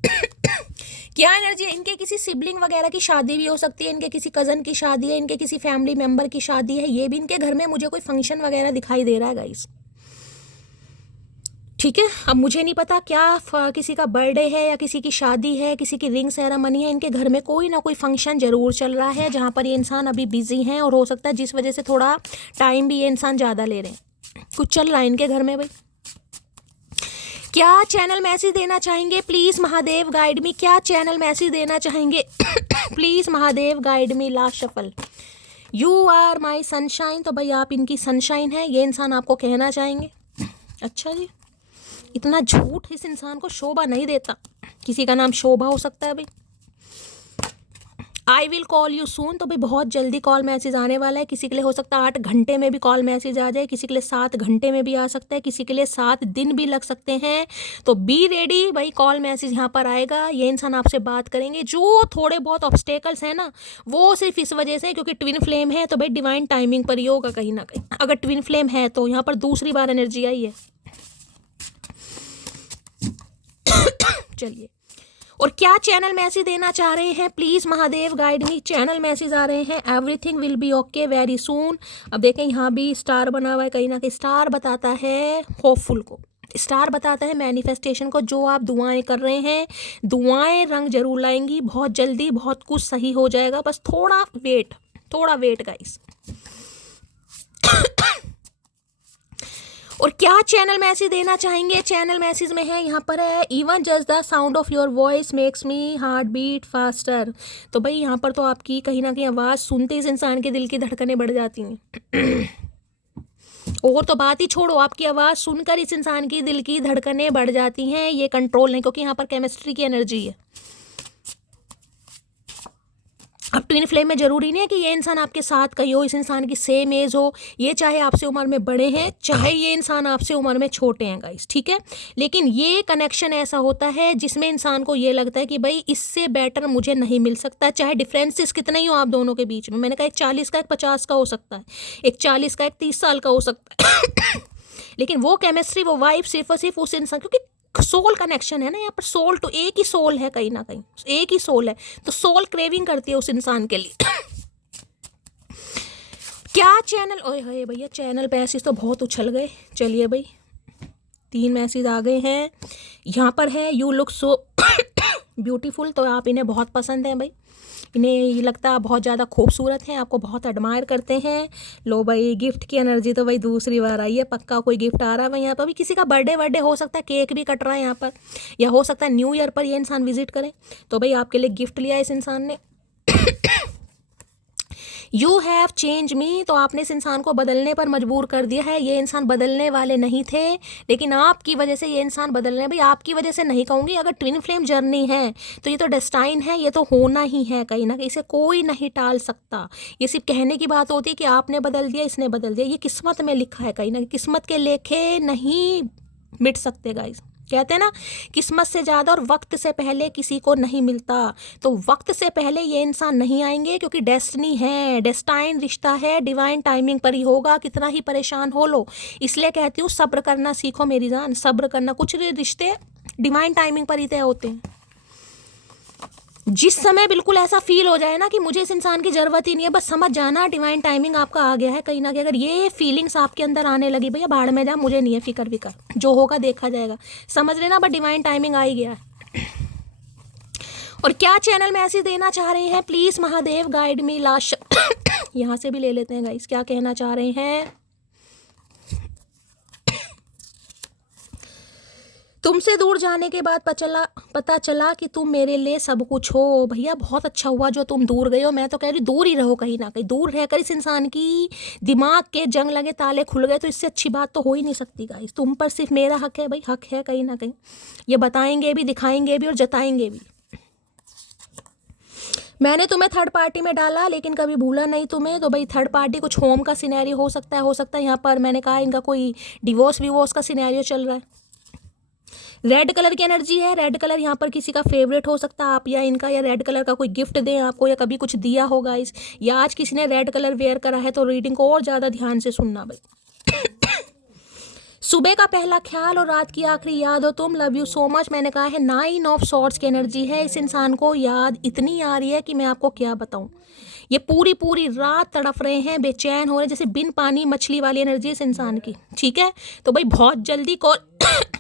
क्या एनर्जी है? इनके किसी सिबलिंग वगैरह की शादी भी हो सकती है, इनके किसी कजन की शादी है, इनके किसी फैमिली मेंबर की शादी है, ये भी इनके घर में मुझे कोई फंक्शन वगैरह दिखाई दे रहा है गाइस। ठीक है, अब मुझे नहीं पता क्या किसी का बर्थडे है या किसी की शादी है, किसी की रिंग सेरेमनी है, इनके घर में कोई ना कोई फंक्शन जरूर चल रहा है जहाँ पर ये इंसान अभी बिजी हैं, और हो सकता है जिस वजह से थोड़ा टाइम भी ये इंसान ज़्यादा ले रहे हैं। कुछ चल रहा है इनके घर में भाई। क्या चैनल मैसेज देना चाहेंगे प्लीज महादेव गाइड मी, क्या चैनल मैसेज देना चाहेंगे please Mahadev guide me. Last shuffle, you are my sunshine, तो भाई आप इनकी सनशाइन है, ये इंसान आपको कहना चाहेंगे। अच्छा जी, इतना झूठ इस इंसान को शोभा नहीं देता। किसी का नाम शोभा हो सकता है भाई। I will call you soon, तो भाई बहुत जल्दी कॉल मैसेज आने वाला है। किसी के लिए हो सकता है 8 घंटे में भी कॉल मैसेज आ जाए, किसी के लिए 7 घंटे में भी आ सकता है, किसी के लिए 7 दिन भी लग सकते हैं। तो बी रेडी भाई, कॉल मैसेज यहाँ पर आएगा। ये इंसान आपसे बात करेंगे। जो थोड़े बहुत ऑब्स्टेकल्स हैं ना, वो सिर्फ इस वजह से क्योंकि ट्विन फ्लेम है, तो भाई डिवाइन टाइमिंग पर ही होगा कहीं ना कहीं। अगर ट्विन फ्लेम है तो यहाँ पर दूसरी बार एनर्जी आई है। चलिए, और क्या चैनल मैसेज देना चाह रहे हैं please Mahadev guide me. Channel message आ रहे हैं everything will be okay very soon. अब देखें यहाँ भी स्टार बना हुआ है, कहीं ना कहीं स्टार बताता है होपफुल को, स्टार बताता है मैनिफेस्टेशन को। जो आप दुआएं कर रहे हैं, दुआएं रंग जरूर लाएंगी बहुत जल्दी, बहुत कुछ सही हो जाएगा, बस थोड़ा वेट गाइस। और क्या चैनल मैसेज देना चाहेंगे, चैनल मैसेज में है यहाँ पर है even just the sound of your voice makes me heart beat faster. तो भाई यहाँ पर तो आपकी कहीं ना कहीं आवाज़ सुनते इस इंसान के दिल की धड़कनें बढ़ जाती हैं। और तो बात ही छोड़ो, आपकी आवाज़ सुनकर इस इंसान की दिल की धड़कनें बढ़ जाती हैं। ये कंट्रोल नहीं, क्योंकि यहाँ पर केमिस्ट्री की एनर्जी है। अब ट्विन फ्लेम में जरूरी नहीं है कि ये इंसान आपके साथ कहीं हो, इस इंसान की सेम एज हो, ये चाहे आपसे उम्र में बड़े हैं, चाहे ये इंसान आपसे उम्र में छोटे हैं गाइस, ठीक है। लेकिन ये कनेक्शन ऐसा होता है जिसमें इंसान को ये लगता है कि भाई इससे बेटर मुझे नहीं मिल सकता, चाहे डिफरेंसेस कितने ही हो आप दोनों के बीच में। मैंने कहा एक 40 का एक 50 का हो सकता है, एक 40 का एक 30 साल का हो सकता है। लेकिन वो केमिस्ट्री, वो वाइब सिर्फ और सिर्फ उस इंसान, क्योंकि सोल कनेक्शन है ना यहाँ पर। सोल तो एक ही सोल है, कहीं ना कहीं एक ही सोल है, तो सोल क्रेविंग करती है उस इंसान के लिए। क्या चैनल, ओए होए भैया चैनल मैसेज तो बहुत उछल गए। चलिए भाई 3 मैसेज आ गए हैं यहाँ पर है यू लुक सो ब्यूटीफुल, तो आप इन्हें बहुत पसंद हैं भाई, इन्हें ये लगता है बहुत ज़्यादा खूबसूरत हैं, आपको बहुत एडमायर करते हैं। लो भाई गिफ्ट की एनर्जी तो भाई दूसरी बार आई है, पक्का कोई गिफ्ट आ रहा है भाई। यहाँ पर भी किसी का बर्थडे हो सकता है, केक भी कट रहा है यहाँ पर, या हो सकता है न्यू ईयर पर ये इंसान विजिट करें, तो भाई आपके लिए गिफ्ट लिया इस इंसान ने। यू हैव चेंज मी, तो आपने इस इंसान को बदलने पर मजबूर कर दिया है। ये इंसान बदलने वाले नहीं थे, लेकिन आपकी वजह से ये इंसान बदल रहे हैं। भाई आपकी वजह से नहीं कहूँगी, अगर ट्विन फ्लेम जर्नी है तो ये तो डेस्टाइन है, ये तो होना ही है कहीं ना कहीं, इसे कोई नहीं टाल सकता। ये सिर्फ कहने की बात होती है कि आपने बदल दिया, इसने बदल दिया, ये किस्मत में लिखा है कहीं ना कहीं। किस्मत के लेखे नहीं मिट सकते गाइस। कहते हैं ना, किस्मत से ज़्यादा और वक्त से पहले किसी को नहीं मिलता। तो वक्त से पहले ये इंसान नहीं आएंगे, क्योंकि डेस्टिनी है, डेस्टाइन रिश्ता है, डिवाइन टाइमिंग पर ही होगा, कितना ही परेशान हो लो। इसलिए कहती हूँ सब्र करना सीखो मेरी जान, सब्र करना। कुछ रिश्ते डिवाइन टाइमिंग पर ही तय होते हैं। जिस समय बिल्कुल ऐसा फील हो जाए ना कि मुझे इस इंसान की ज़रूरत ही नहीं है, बस समझ जाना डिवाइन टाइमिंग आपका आ गया है कहीं ना कहीं। अगर ये फीलिंग्स आपके अंदर आने लगी, भैया भाड़ में जा, मुझे नहीं है फिक्र विकर, जो होगा देखा जाएगा, समझ लेना, बट डिवाइन टाइमिंग आ ही गया है। और क्या चैनल मैसेज देना चाह रहे हैं, please Mahadev guide me last यहाँ से भी ले लेते हैं गाइस, क्या कहना चाह रहे हैं। तुमसे दूर जाने के बाद पता चला कि तुम मेरे लिए सब कुछ हो। भैया बहुत अच्छा हुआ जो तुम दूर गए हो। मैं तो कह रही दूर ही रहो कहीं ना कहीं। दूर रहकर इस इंसान की दिमाग के जंग लगे, ताले खुल गए, तो इससे अच्छी बात तो हो ही नहीं सकती गाइस। तुम पर सिर्फ मेरा हक है भाई, हक है कहीं ना कहीं। ये बताएंगे भी, दिखाएंगे भी और जताएंगे भी। मैंने तुम्हें थर्ड पार्टी में डाला लेकिन कभी भूला नहीं तुम्हें। तो भाई थर्ड पार्टी कुछ होम का सिनेरियो हो सकता है यहाँ पर। मैंने कहा इनका कोई डिवोर्स विवोर्स का सिनेरियो चल रहा है। रेड कलर की एनर्जी है। रेड कलर यहाँ पर किसी का फेवरेट हो सकता है, आप या इनका, या रेड कलर का कोई गिफ्ट दें आपको, या कभी कुछ दिया होगा इस, या आज किसी ने रेड कलर वेयर करा है। तो रीडिंग को और ज़्यादा ध्यान से सुनना भाई। सुबह का पहला ख्याल और रात की आखिरी याद हो तुम, लव यू सो मच। मैंने कहा है 9 ऑफ सॉर्ड्स की एनर्जी है। इस इंसान को याद इतनी आ रही है कि मैं आपको क्या बताऊँ। ये पूरी रात तड़फ रहे हैं, बेचैन हो रहे हैं, जैसे बिन पानी मछली वाली एनर्जी इस इंसान की। ठीक है, तो भाई बहुत जल्दी कॉल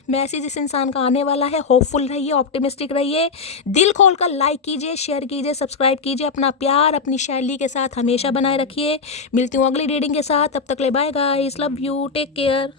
मैसेज इस इंसान का आने वाला है। होपफुल रहिए, ऑप्टिमिस्टिक रहिए, दिल खोलकर लाइक कीजिए, शेयर कीजिए, सब्सक्राइब कीजिए। अपना प्यार अपनी शैली के साथ हमेशा बनाए रखिए। मिलती हूँ अगली रीडिंग के साथ, तब तक ले bye guys, love you, take care.